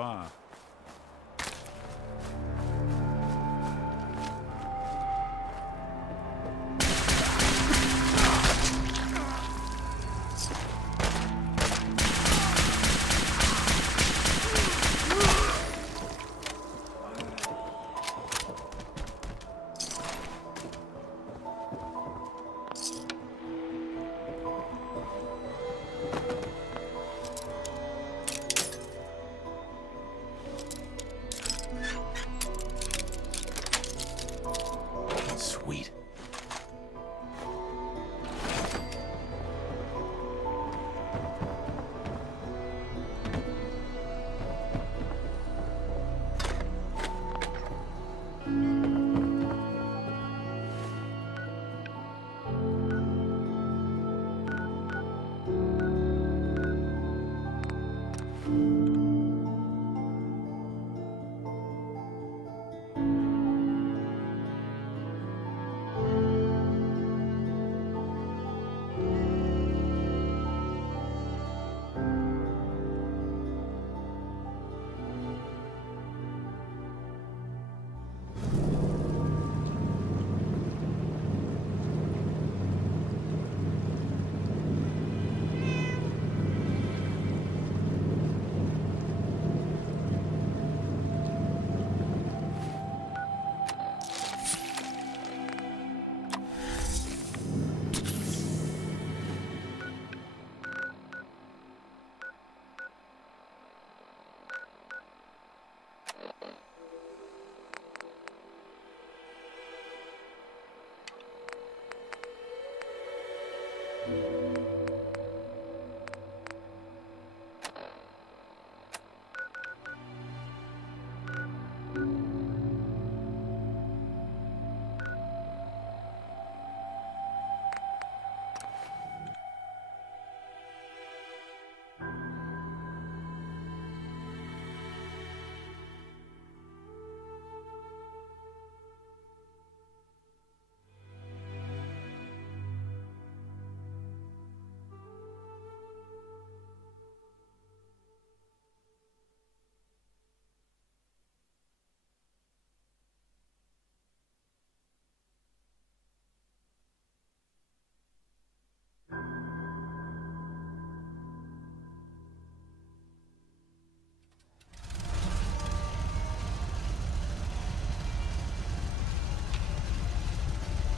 far. Sweet.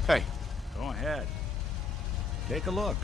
Hey. Go ahead. Take a look.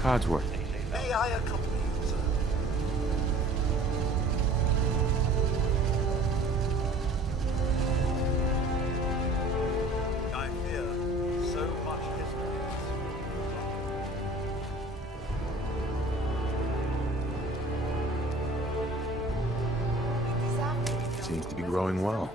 Codsworth. May I accompany you, sir? I fear so much history. Seems to be growing well.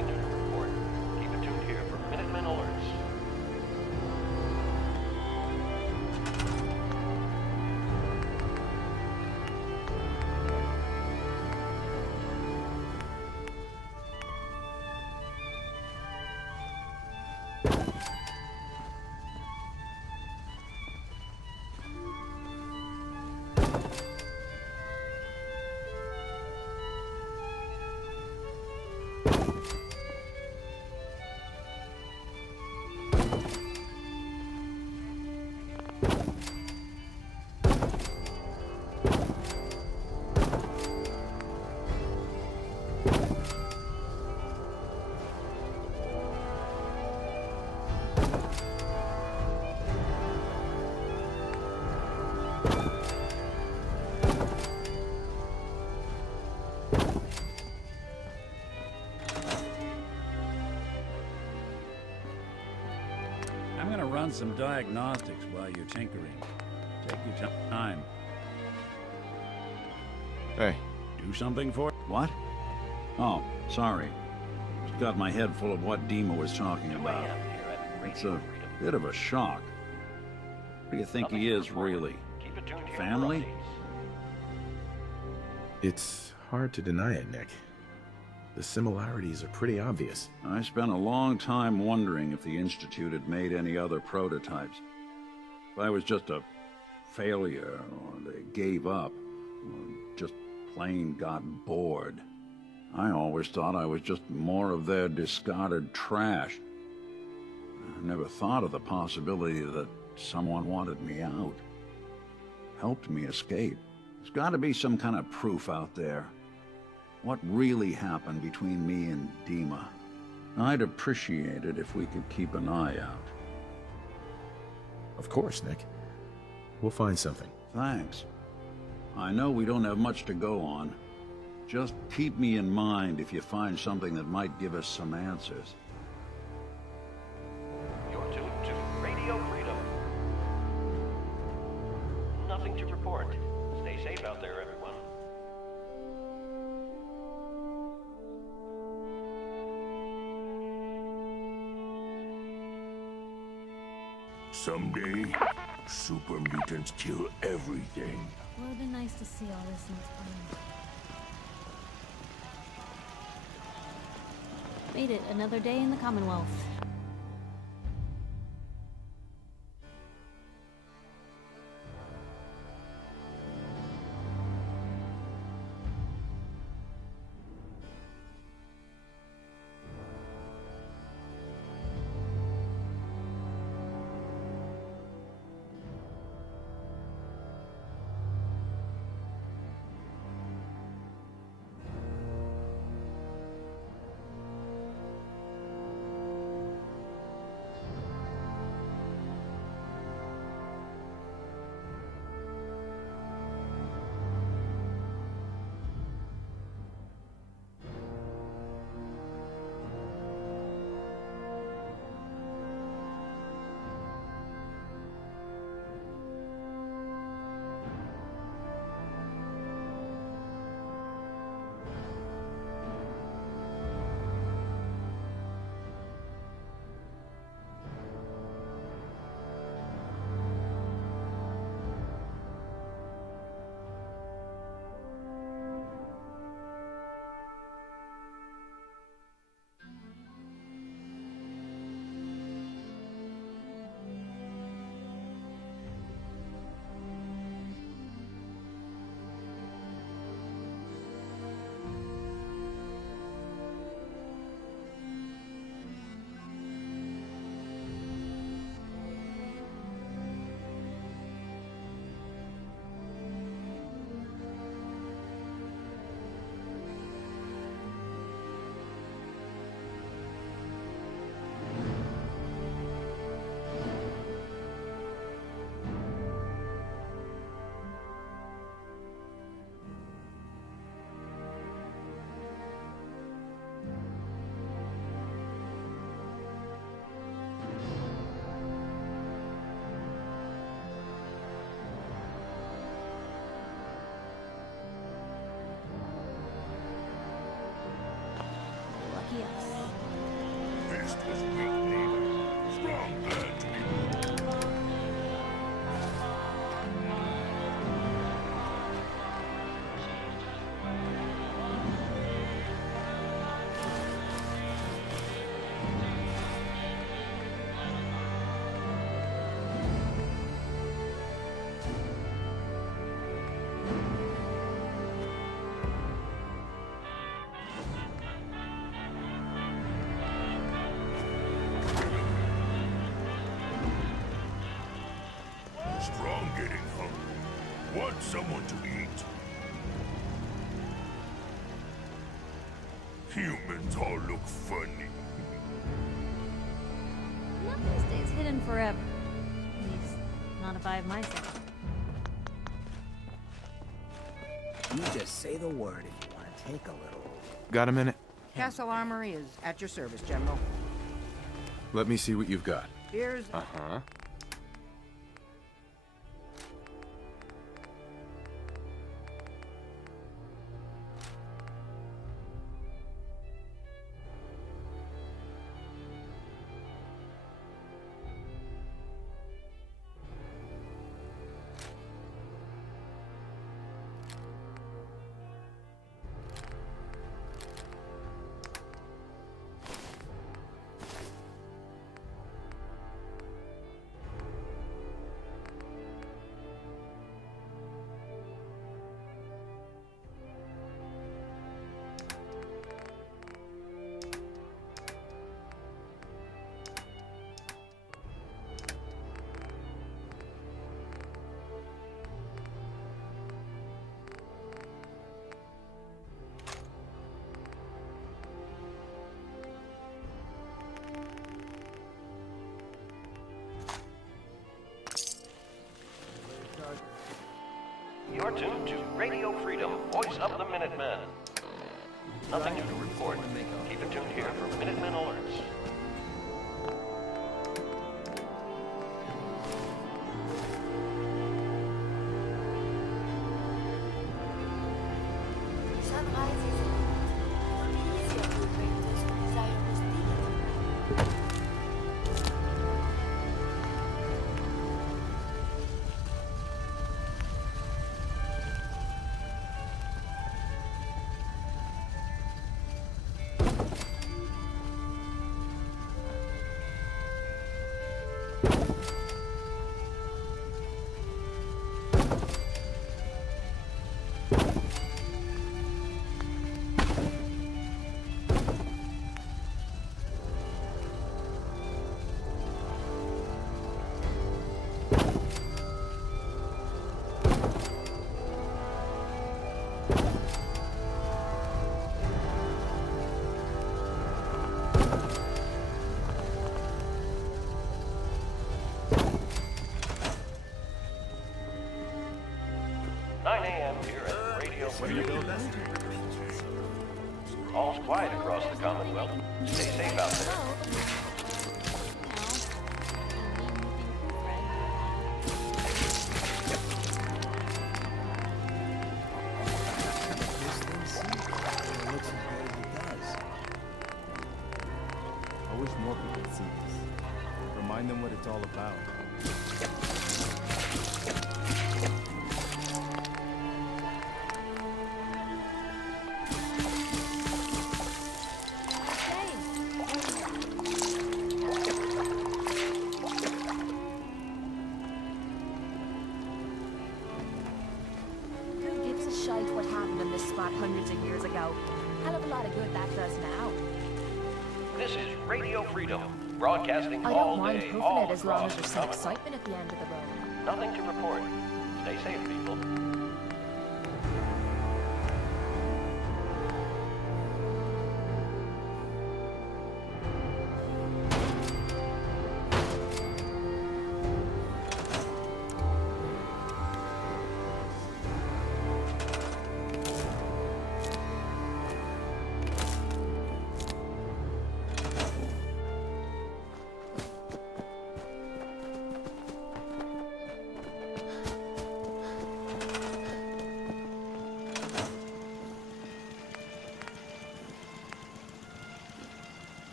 Nothing new to report. Keep it tuned here for Minutemen alerts. I'm gonna run some diagnostics while you're tinkering. Take your time. Hey. Do something for it? What? Oh, sorry. Just got my head full of what Dima was talking about. It's a bit of a shock. What do you think he is, really? Family? It's hard to deny it, Nick. The similarities are pretty obvious. I spent a long time wondering if the Institute had made any other prototypes. If I was just a failure, or they gave up, or just plain got bored. I always thought I was just more of their discarded trash. I never thought of the possibility that someone wanted me out. Helped me escape. There's got to be some kind of proof out there. What really happened between me and Dima? I'd appreciate it if we could keep an eye out. Of course, Nick. We'll find something. Thanks. I know we don't have much to go on. Just keep me in mind if you find something that might give us some answers. You're tuned to Radio Freedom. Nothing to report. Stay safe out there, everyone. Someday, super mutants kill everything. It would have been nice to see all this in its prime. Made it another day in the Commonwealth. Strong getting hungry. Want someone to eat. Humans all look funny. Nothing stays hidden forever. At least, not if I have myself. You just say the word if you want to take a little. Got a minute? Castle Armory is at your service, General. Let me see what you've got. Here's... Uh-huh. You're tuned to Radio Freedom, voice of the Minutemen. Nothing new to report. Keep it tuned here for Minutemen alerts. All's quiet across the Commonwealth. Stay safe out there. I wish more people could see this. Remind them what it's all about. Hundreds of years ago. Hell of a lot of good that does now. This is Radio Freedom, broadcasting I all don't mind day, hoofing all it as long as across there's the some Commonwealth. excitement at the end of the road. Nothing to report. Stay safe, people.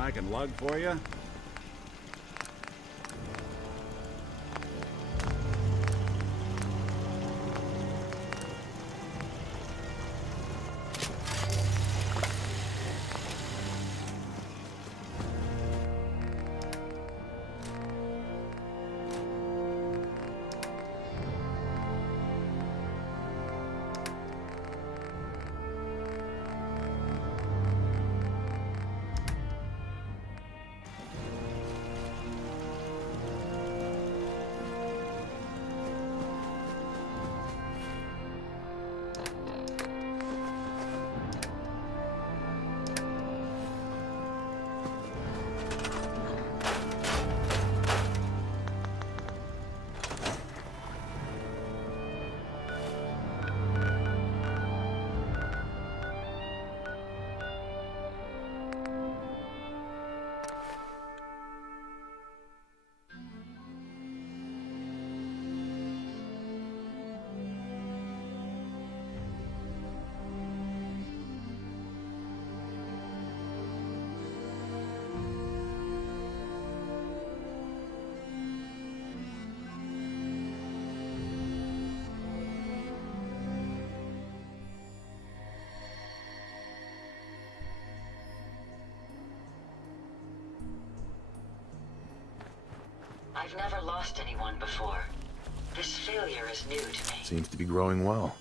I can lug for you? I've never lost anyone before. This failure is new to me. Seems to be growing well.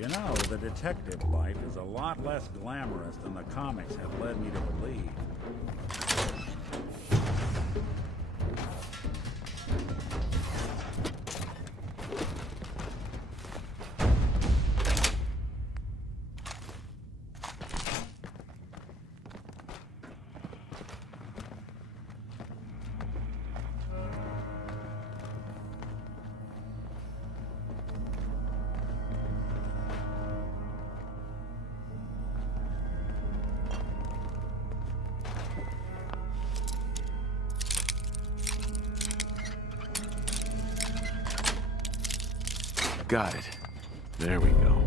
You know, the detective life is a lot less glamorous than the comics have led me to believe. Got it. There we go.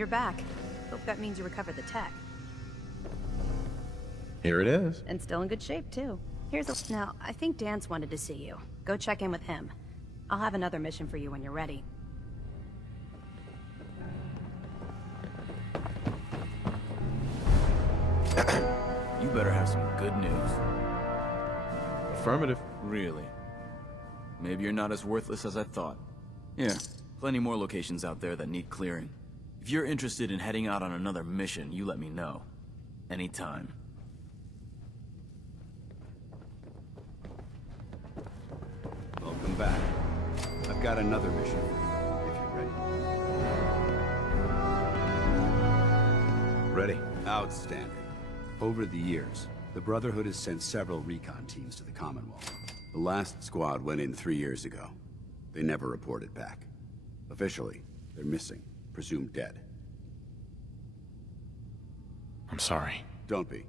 You're back. Hope that means you recovered the tech. Here it is. And still in good shape, too. Now, I think Dan's wanted to see you. Go check in with him. I'll have another mission for you when you're ready. You better have some good news. Affirmative. Really? Maybe you're not as worthless as I thought. Yeah, plenty more locations out there that need clearing. If you're interested in heading out on another mission, you let me know. Anytime. Welcome back. I've got another mission, if you're ready. Ready. Outstanding. Over the years, the Brotherhood has sent several recon teams to the Commonwealth. The last squad went in 3 years ago. They never reported back. Officially, they're missing, presumed dead. I'm sorry. Don't be.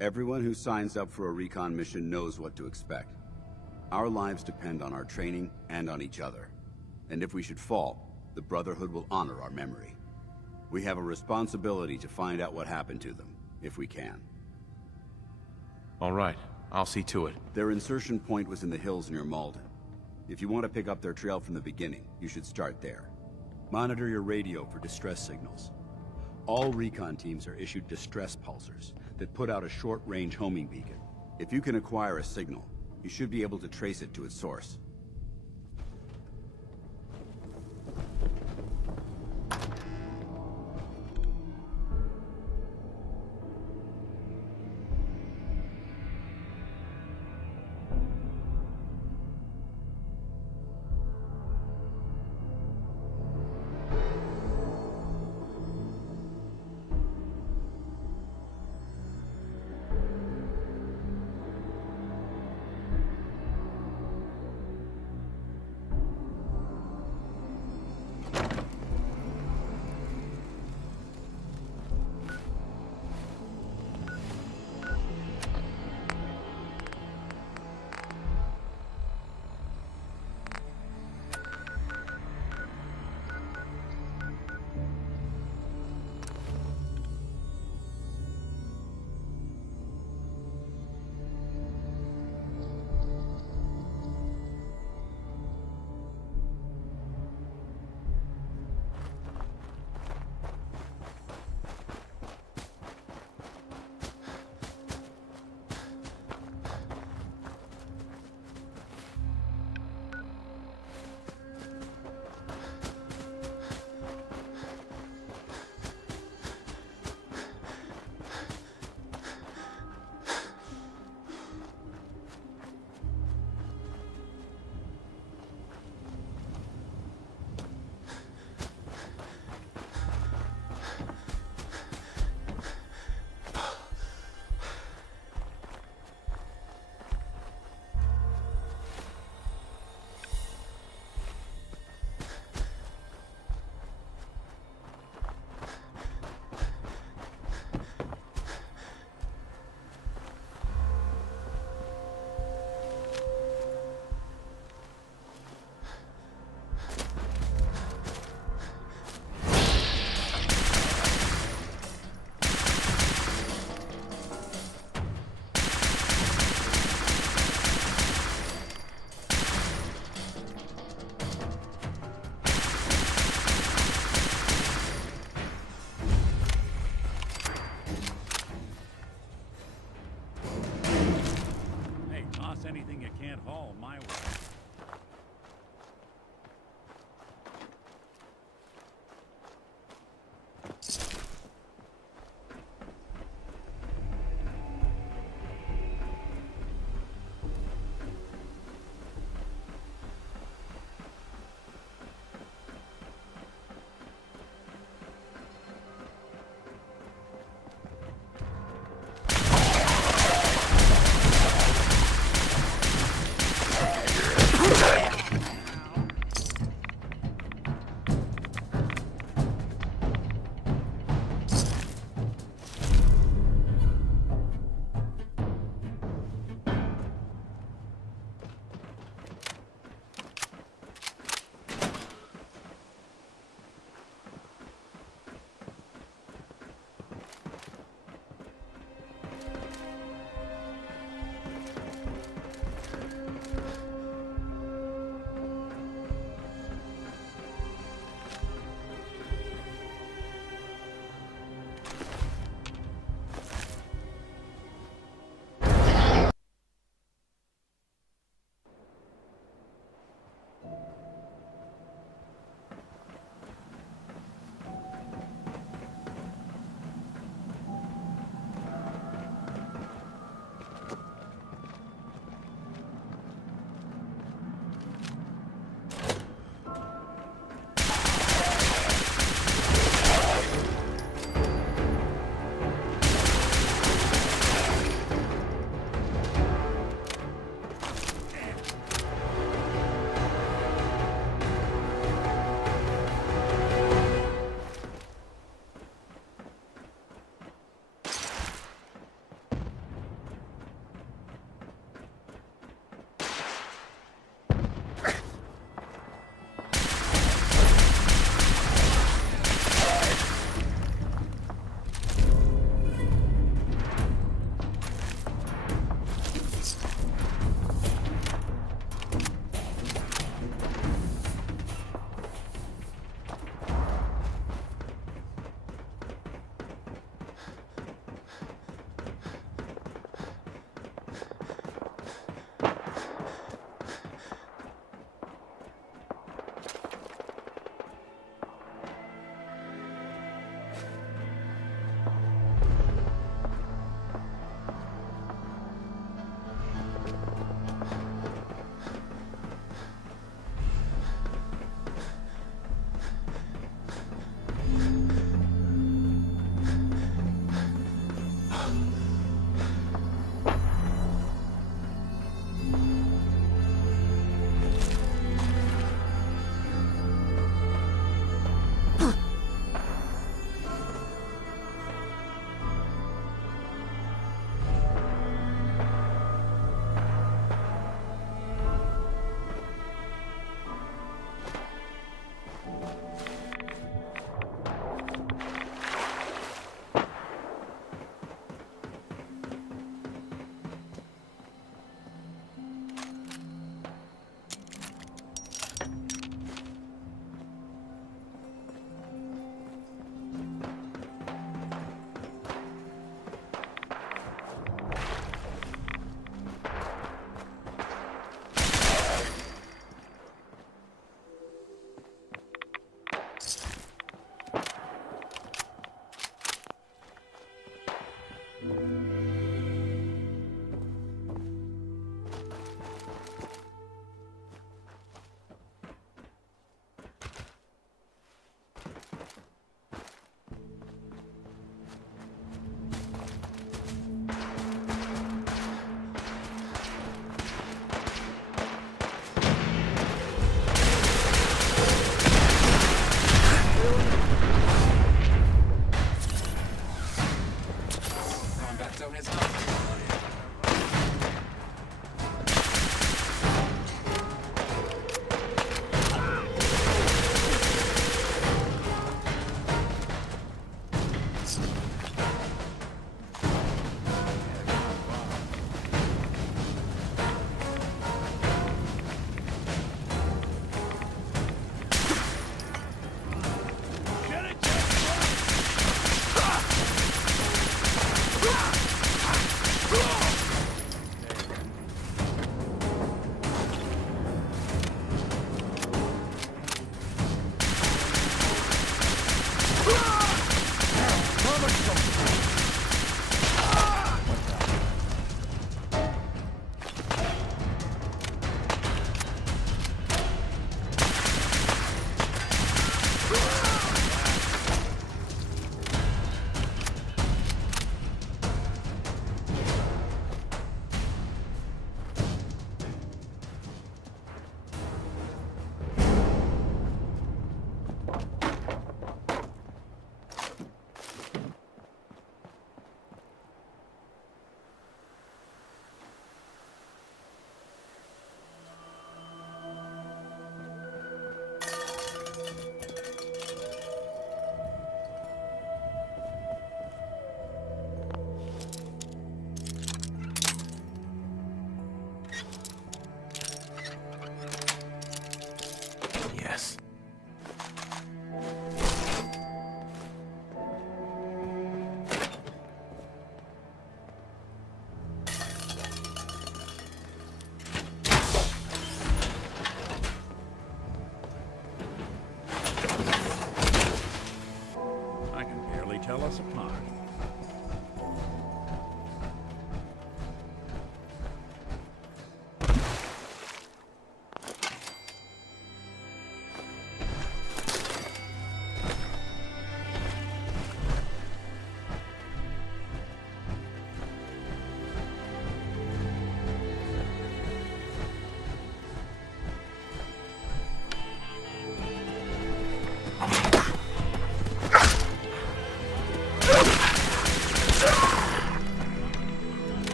Everyone who signs up for a recon mission knows what to expect. Our lives depend on our training and on each other. And if we should fall, the Brotherhood will honor our memory. We have a responsibility to find out what happened to them, if we can. All right. I'll see to it. Their insertion point was in the hills near Malden. If you want to pick up their trail from the beginning, you should start there. Monitor your radio for distress signals. All recon teams are issued distress pulsers that put out a short-range homing beacon. If you can acquire a signal, you should be able to trace it to its source.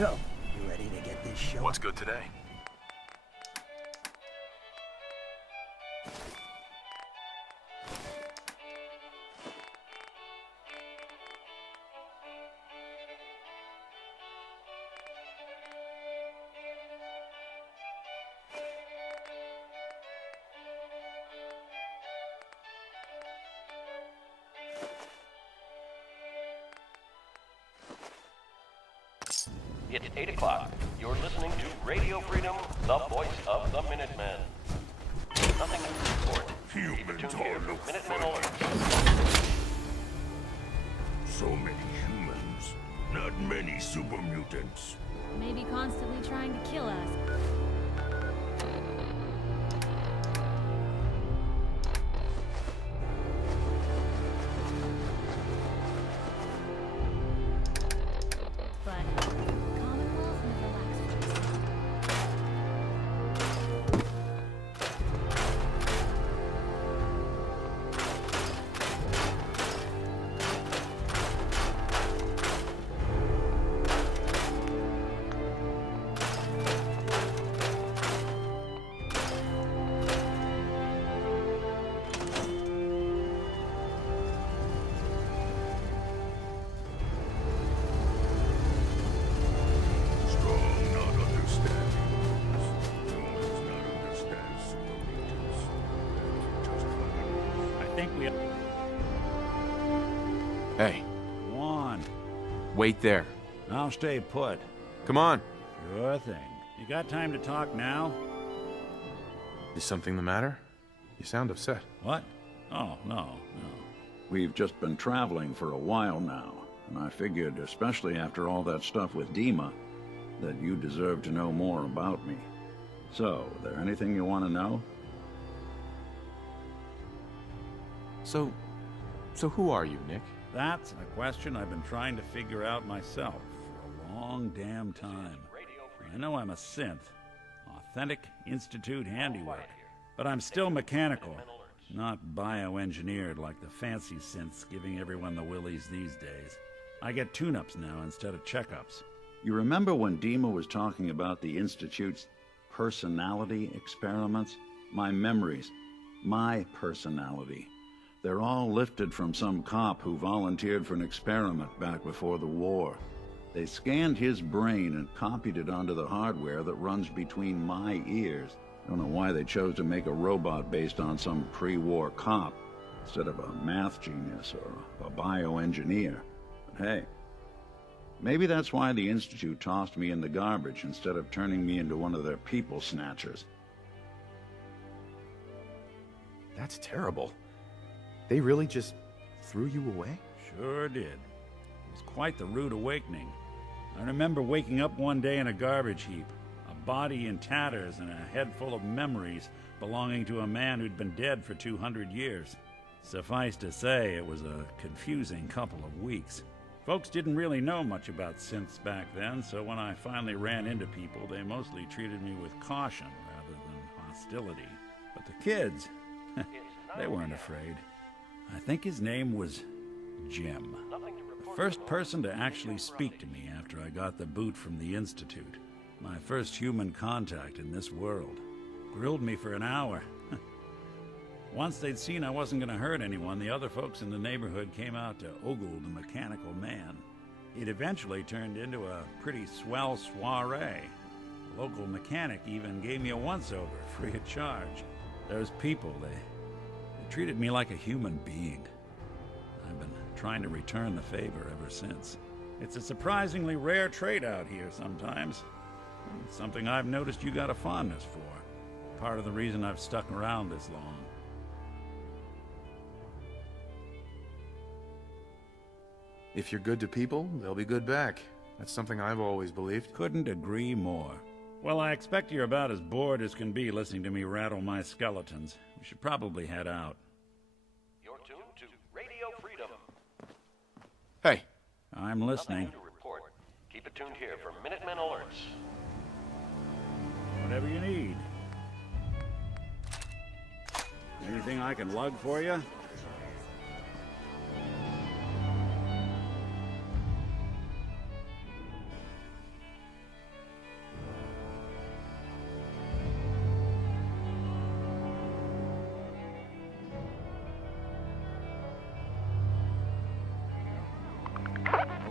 So, you ready to get this show? What's good today? It's 8 o'clock. You're listening to Radio Freedom, the voice of the Minutemen. Nothing to report. Keep it tuned here for Minutemen alerts. So many humans. Not many super mutants. Maybe constantly trying to kill us. Hey. Come on. Wait there. I'll stay put. Come on. Sure thing. You got time to talk now? Is something the matter? You sound upset. What? Oh, no. We've just been traveling for a while now, and I figured, especially after all that stuff with Dima, that you deserve to know more about me. So, is there anything you want to know? So who are you, Nick? That's a question I've been trying to figure out myself for a long damn time. I know I'm a synth, authentic Institute handiwork, but I'm still mechanical, not bioengineered like the fancy synths giving everyone the willies these days. I get tune-ups now instead of checkups. You remember when Dima was talking about the Institute's personality experiments? My memories, my personality. They're all lifted from some cop who volunteered for an experiment back before the war. They scanned his brain and copied it onto the hardware that runs between my ears. I don't know why they chose to make a robot based on some pre-war cop instead of a math genius or a bioengineer. But hey, maybe that's why the Institute tossed me in the garbage instead of turning me into one of their people snatchers. That's terrible. They really just threw you away? Sure did. It was quite the rude awakening. I remember waking up one day in a garbage heap, a body in tatters and a head full of memories belonging to a man who'd been dead for 200 years. Suffice to say, it was a confusing couple of weeks. Folks didn't really know much about synths back then, so when I finally ran into people, they mostly treated me with caution rather than hostility. But the kids, they weren't afraid. I think his name was Jim. The first person to actually speak to me after I got the boot from the Institute. My first human contact in this world. Grilled me for an hour. Once they'd seen I wasn't going to hurt anyone, the other folks in the neighborhood came out to ogle the mechanical man. It eventually turned into a pretty swell soiree. A local mechanic even gave me a once-over, free of charge. Those people, they treated me like a human being. I've been trying to return the favor ever since. It's a surprisingly rare trait out here sometimes. It's something I've noticed you got a fondness for. Part of the reason I've stuck around this long. If you're good to people, they'll be good back. That's something I've always believed. Couldn't agree more. Well, I expect you're about as bored as can be listening to me rattle my skeletons. We should probably head out. You're tuned to Radio Freedom. Hey. I'm listening. Nothing to report. Keep it tuned here for Minutemen alerts. Whatever you need. Anything I can lug for you?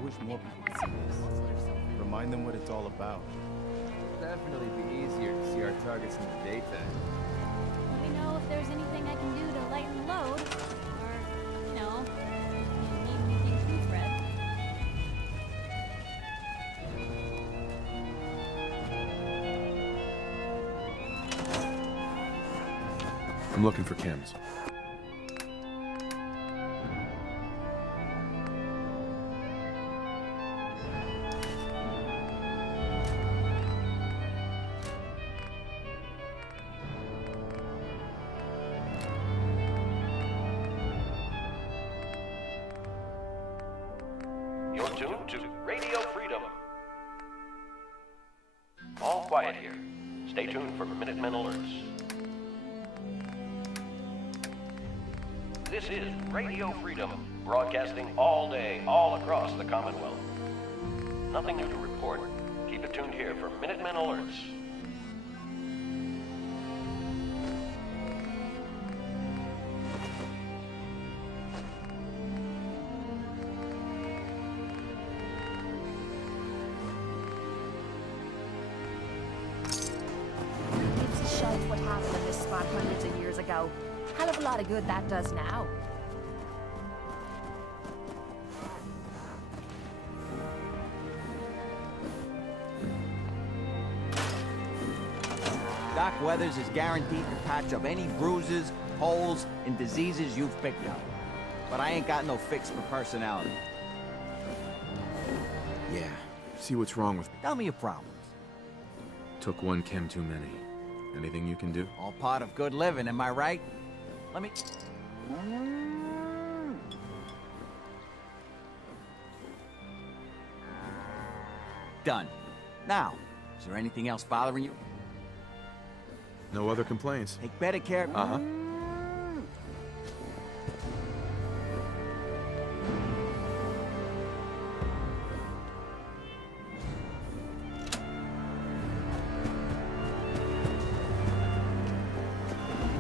wish more people could see this. Remind them what it's all about. It'll definitely be easier to see our targets in the daytime. Let me know if there's anything I can do to lighten the load. Or, you know, if you need anything proofread. I'm looking for chems. You're tuned to Radio Freedom. All quiet here. Stay tuned for Minutemen alerts. This is Radio Freedom, broadcasting all day, all across the Commonwealth. Nothing new to report. Keep it tuned here for Minutemen alerts. It's a shite what happened in this spot hundreds of years ago. Hell of a lot of good that does now. Doc Weathers is guaranteed to patch up any bruises, holes, and diseases you've picked up. But I ain't got no fix for personality. Yeah, see what's wrong with me. Tell me your problems. Took one chem too many. Anything you can do? All part of good living, am I right? Let me... Done. Now, is there anything else bothering you? No other complaints. Take better care... Uh-huh.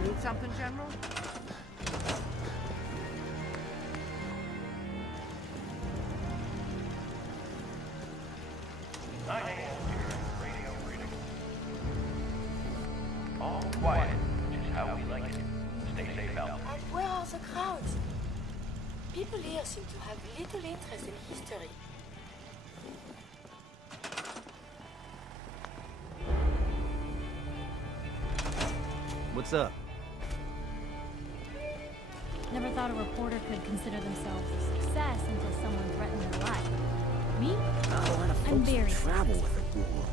Need something, General? Radio Freedom. All quiet, which is how we like it. Stay safe out. And where are the crowds? People here seem to have little interest in history. What's up? Never thought a reporter could consider themselves a success until someone threatened their life. Me? Not a lot of I'm folks very who travel successful. with a ghoul.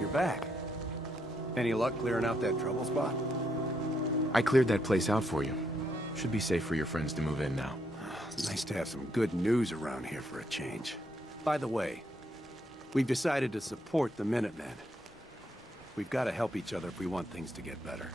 You're back. Any luck clearing out that trouble spot? I cleared that place out for you. Should be safe for your friends to move in now. Nice to have some good news around here for a change. By the way, we've decided to support the Minutemen. We've got to help each other if we want things to get better.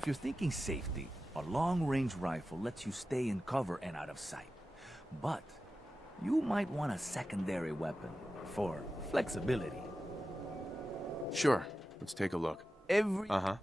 If you're thinking safety, a long-range rifle lets you stay in cover and out of sight. But you might want a secondary weapon for flexibility. Sure. Let's take a look. Uh-huh.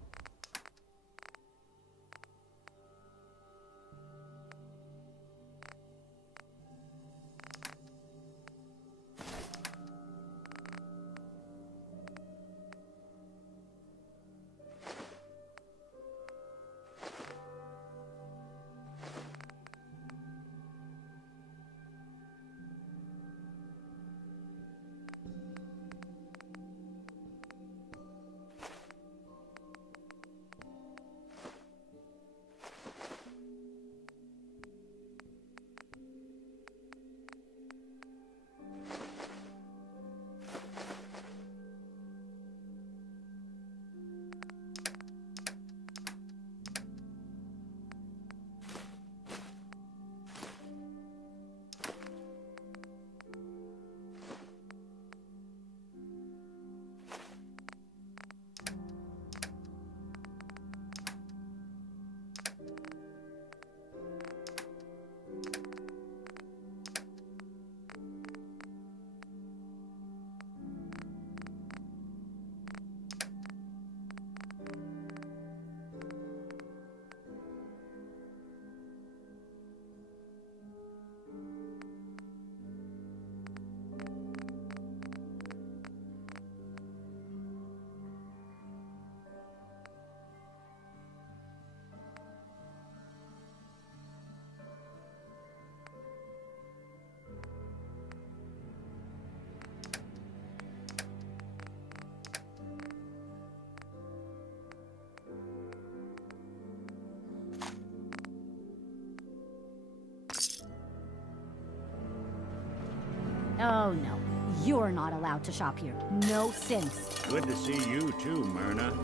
Oh, no. You're not allowed to shop here. No synths. Good to see you too, Myrna.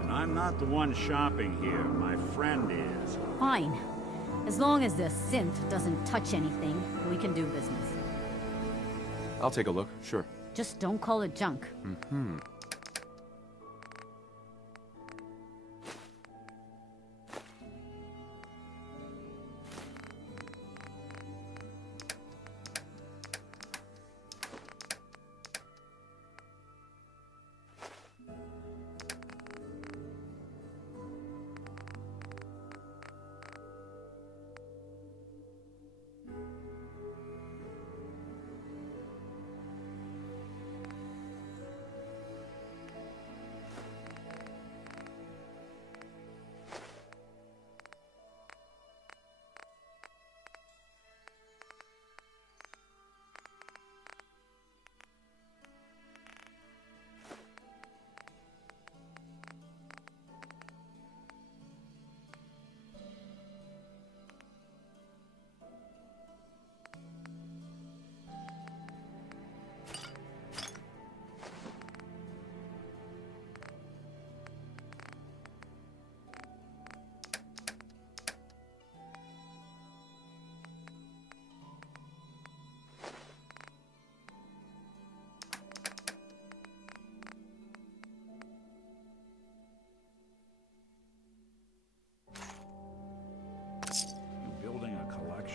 And I'm not the one shopping here. My friend is. Fine. As long as the synth doesn't touch anything, we can do business. I'll take a look, sure. Just don't call it junk. Mm-hmm.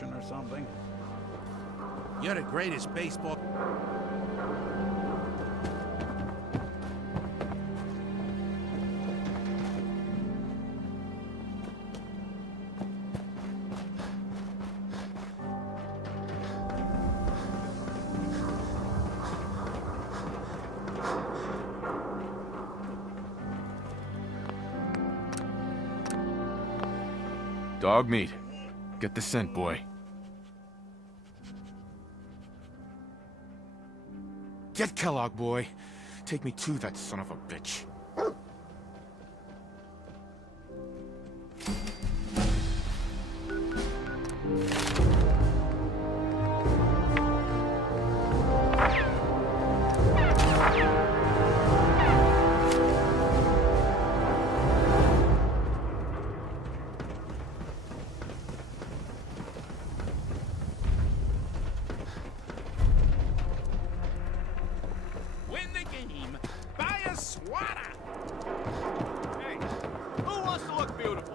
Or something? You're the greatest baseball. Dog meat. Get the scent, boy. Get Kellogg, boy. Take me to that son of a bitch. Who wants to look beautiful?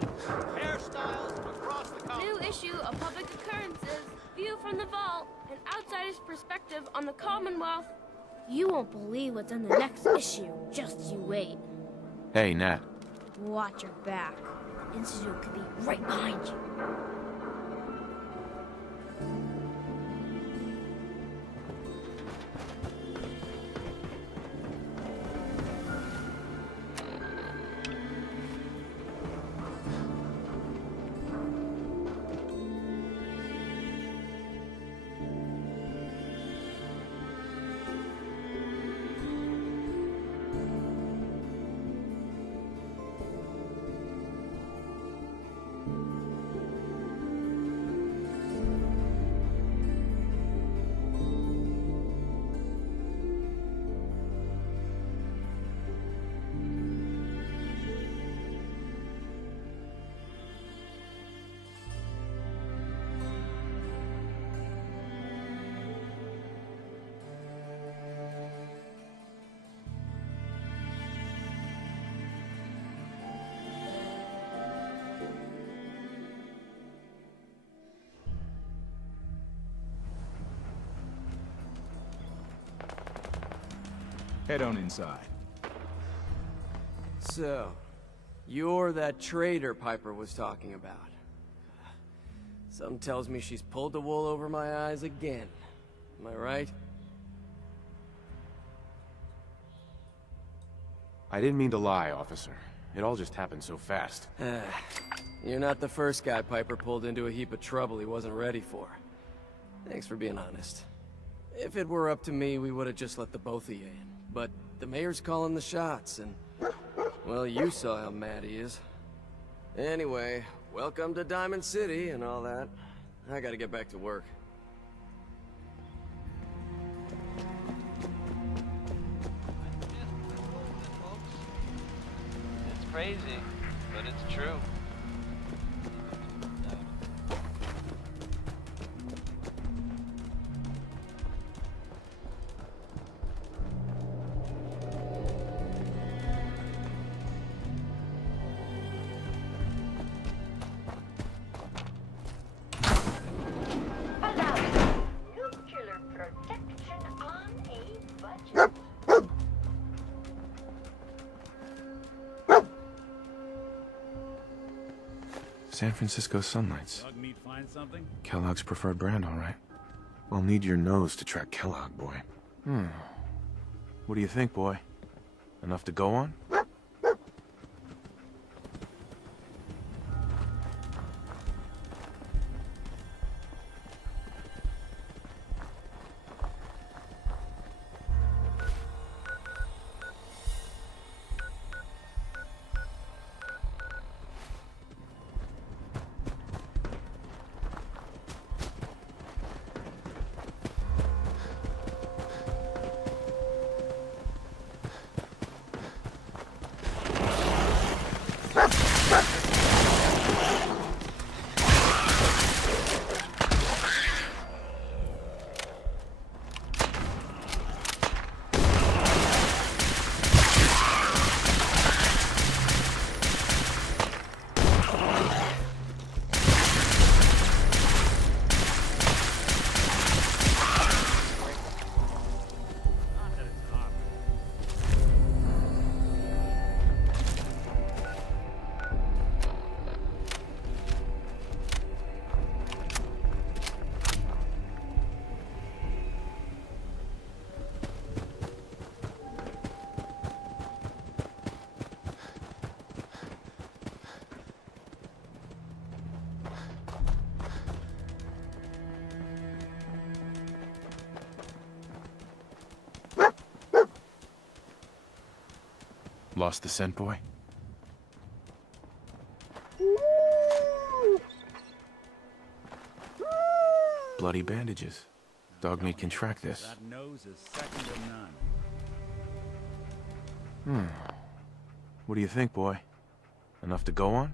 Hairstyles from across the country. New issue of Public Occurrences. View from the vault. An outsider's perspective on the Commonwealth. You won't believe what's in the next issue. Just you wait. Hey, Nat. Watch your back. Institute could be right behind you. Head on inside. So, you're that traitor Piper was talking about. Something tells me she's pulled the wool over my eyes again. Am I right? I didn't mean to lie, officer. It all just happened so fast. You're not the first guy Piper pulled into a heap of trouble he wasn't ready for. Thanks for being honest. If it were up to me, we would have just let the both of you in. But the mayor's calling the shots, and... well, you saw how mad he is. Anyway, welcome to Diamond City and all that. I gotta get back to work. It's crazy, but it's true. San Francisco Sunlights. Dog meat find something? Kellogg's preferred brand, all right. We'll need your nose to track Kellogg, boy. What do you think, boy? Enough to go on? Lost the scent, boy? Bloody bandages. Dogmeat can track this. That nose is second to none. What do you think, boy? Enough to go on?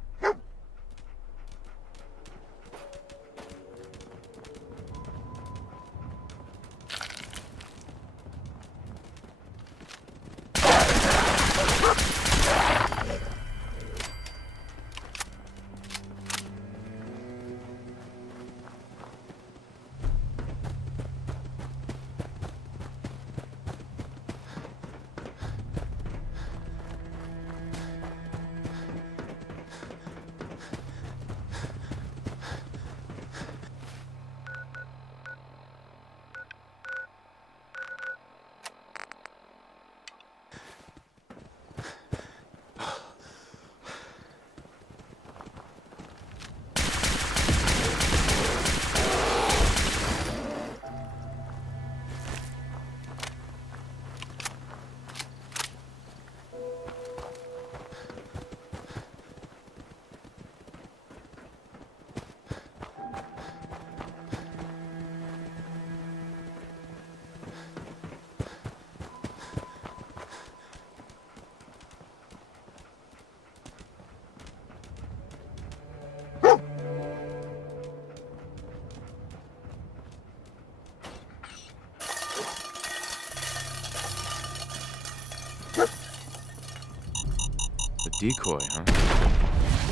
decoy, huh?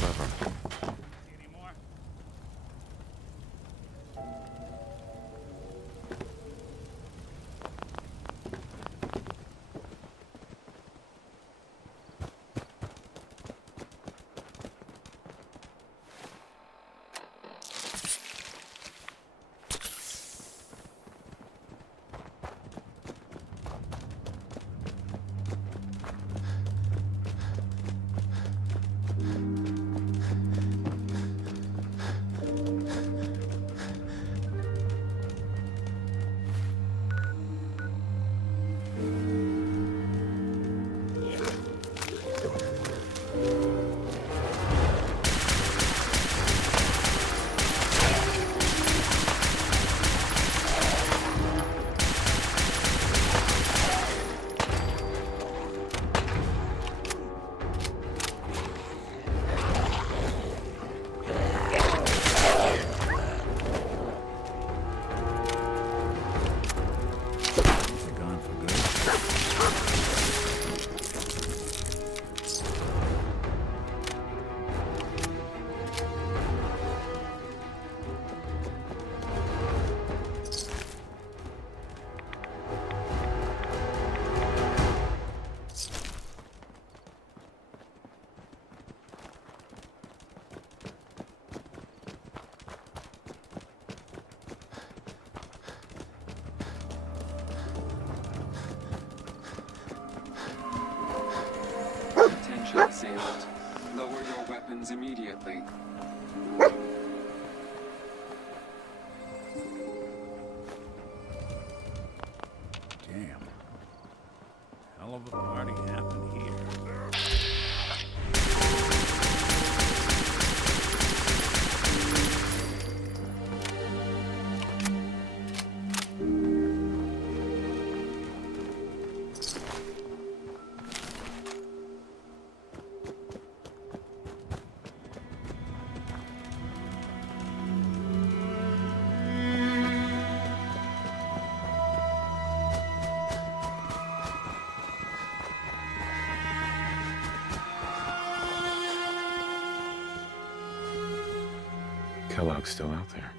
Clever. Assailant. Lower your weapons immediately. Damn. Hell of a party happened here. Kellogg's still out there.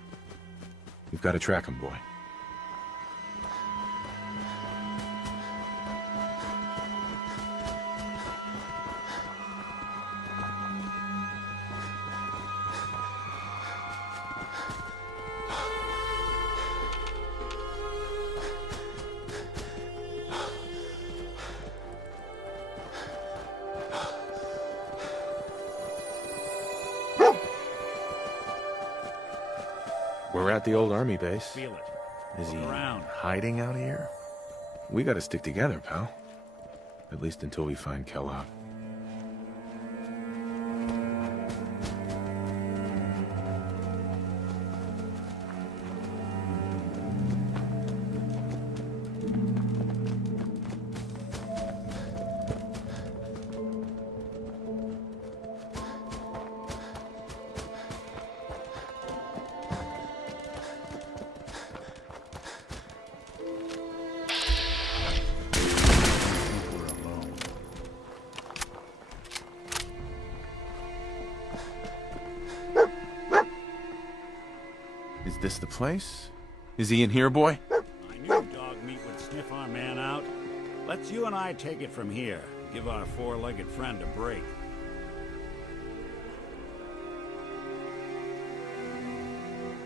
We've got to track him, boy. We're at the old army base. Feel it. Is he around. hiding out here? We gotta stick together, pal. At least until we find Kellogg. Is this the place? Is he in here, boy? I knew dog meat would sniff our man out. Let's you and I take it from here. Give our four-legged friend a break.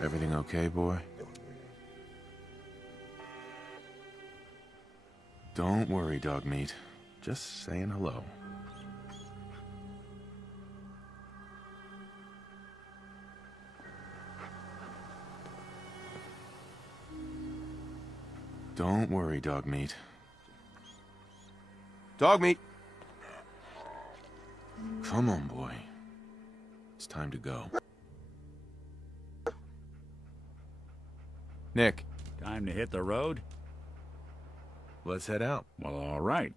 Everything okay, boy? Don't worry, dog meat. Just saying hello. Don't worry, dog meat. Dog meat! Come on, boy. It's time to go. Nick. Time to hit the road? Let's head out. Well, all right.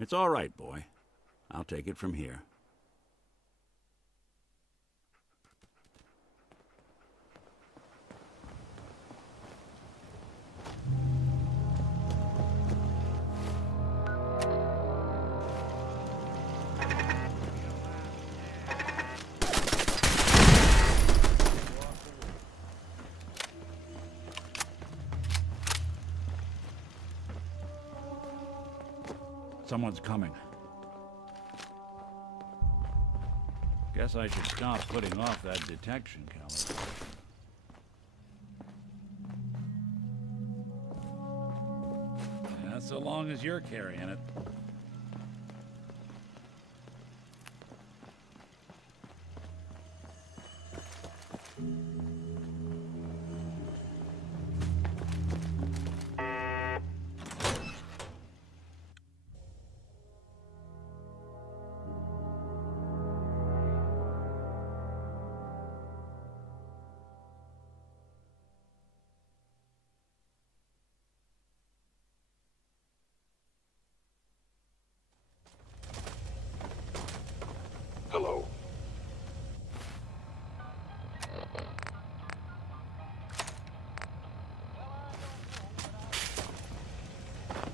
It's all right, boy. I'll take it from here. Someone's coming. Guess I should stop putting off that detection calendar. So long as you're carrying it. Hello.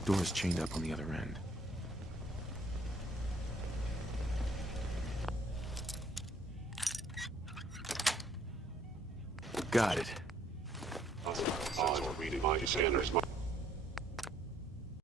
Door's chained up on the other end. Got it. I'm reading my standards.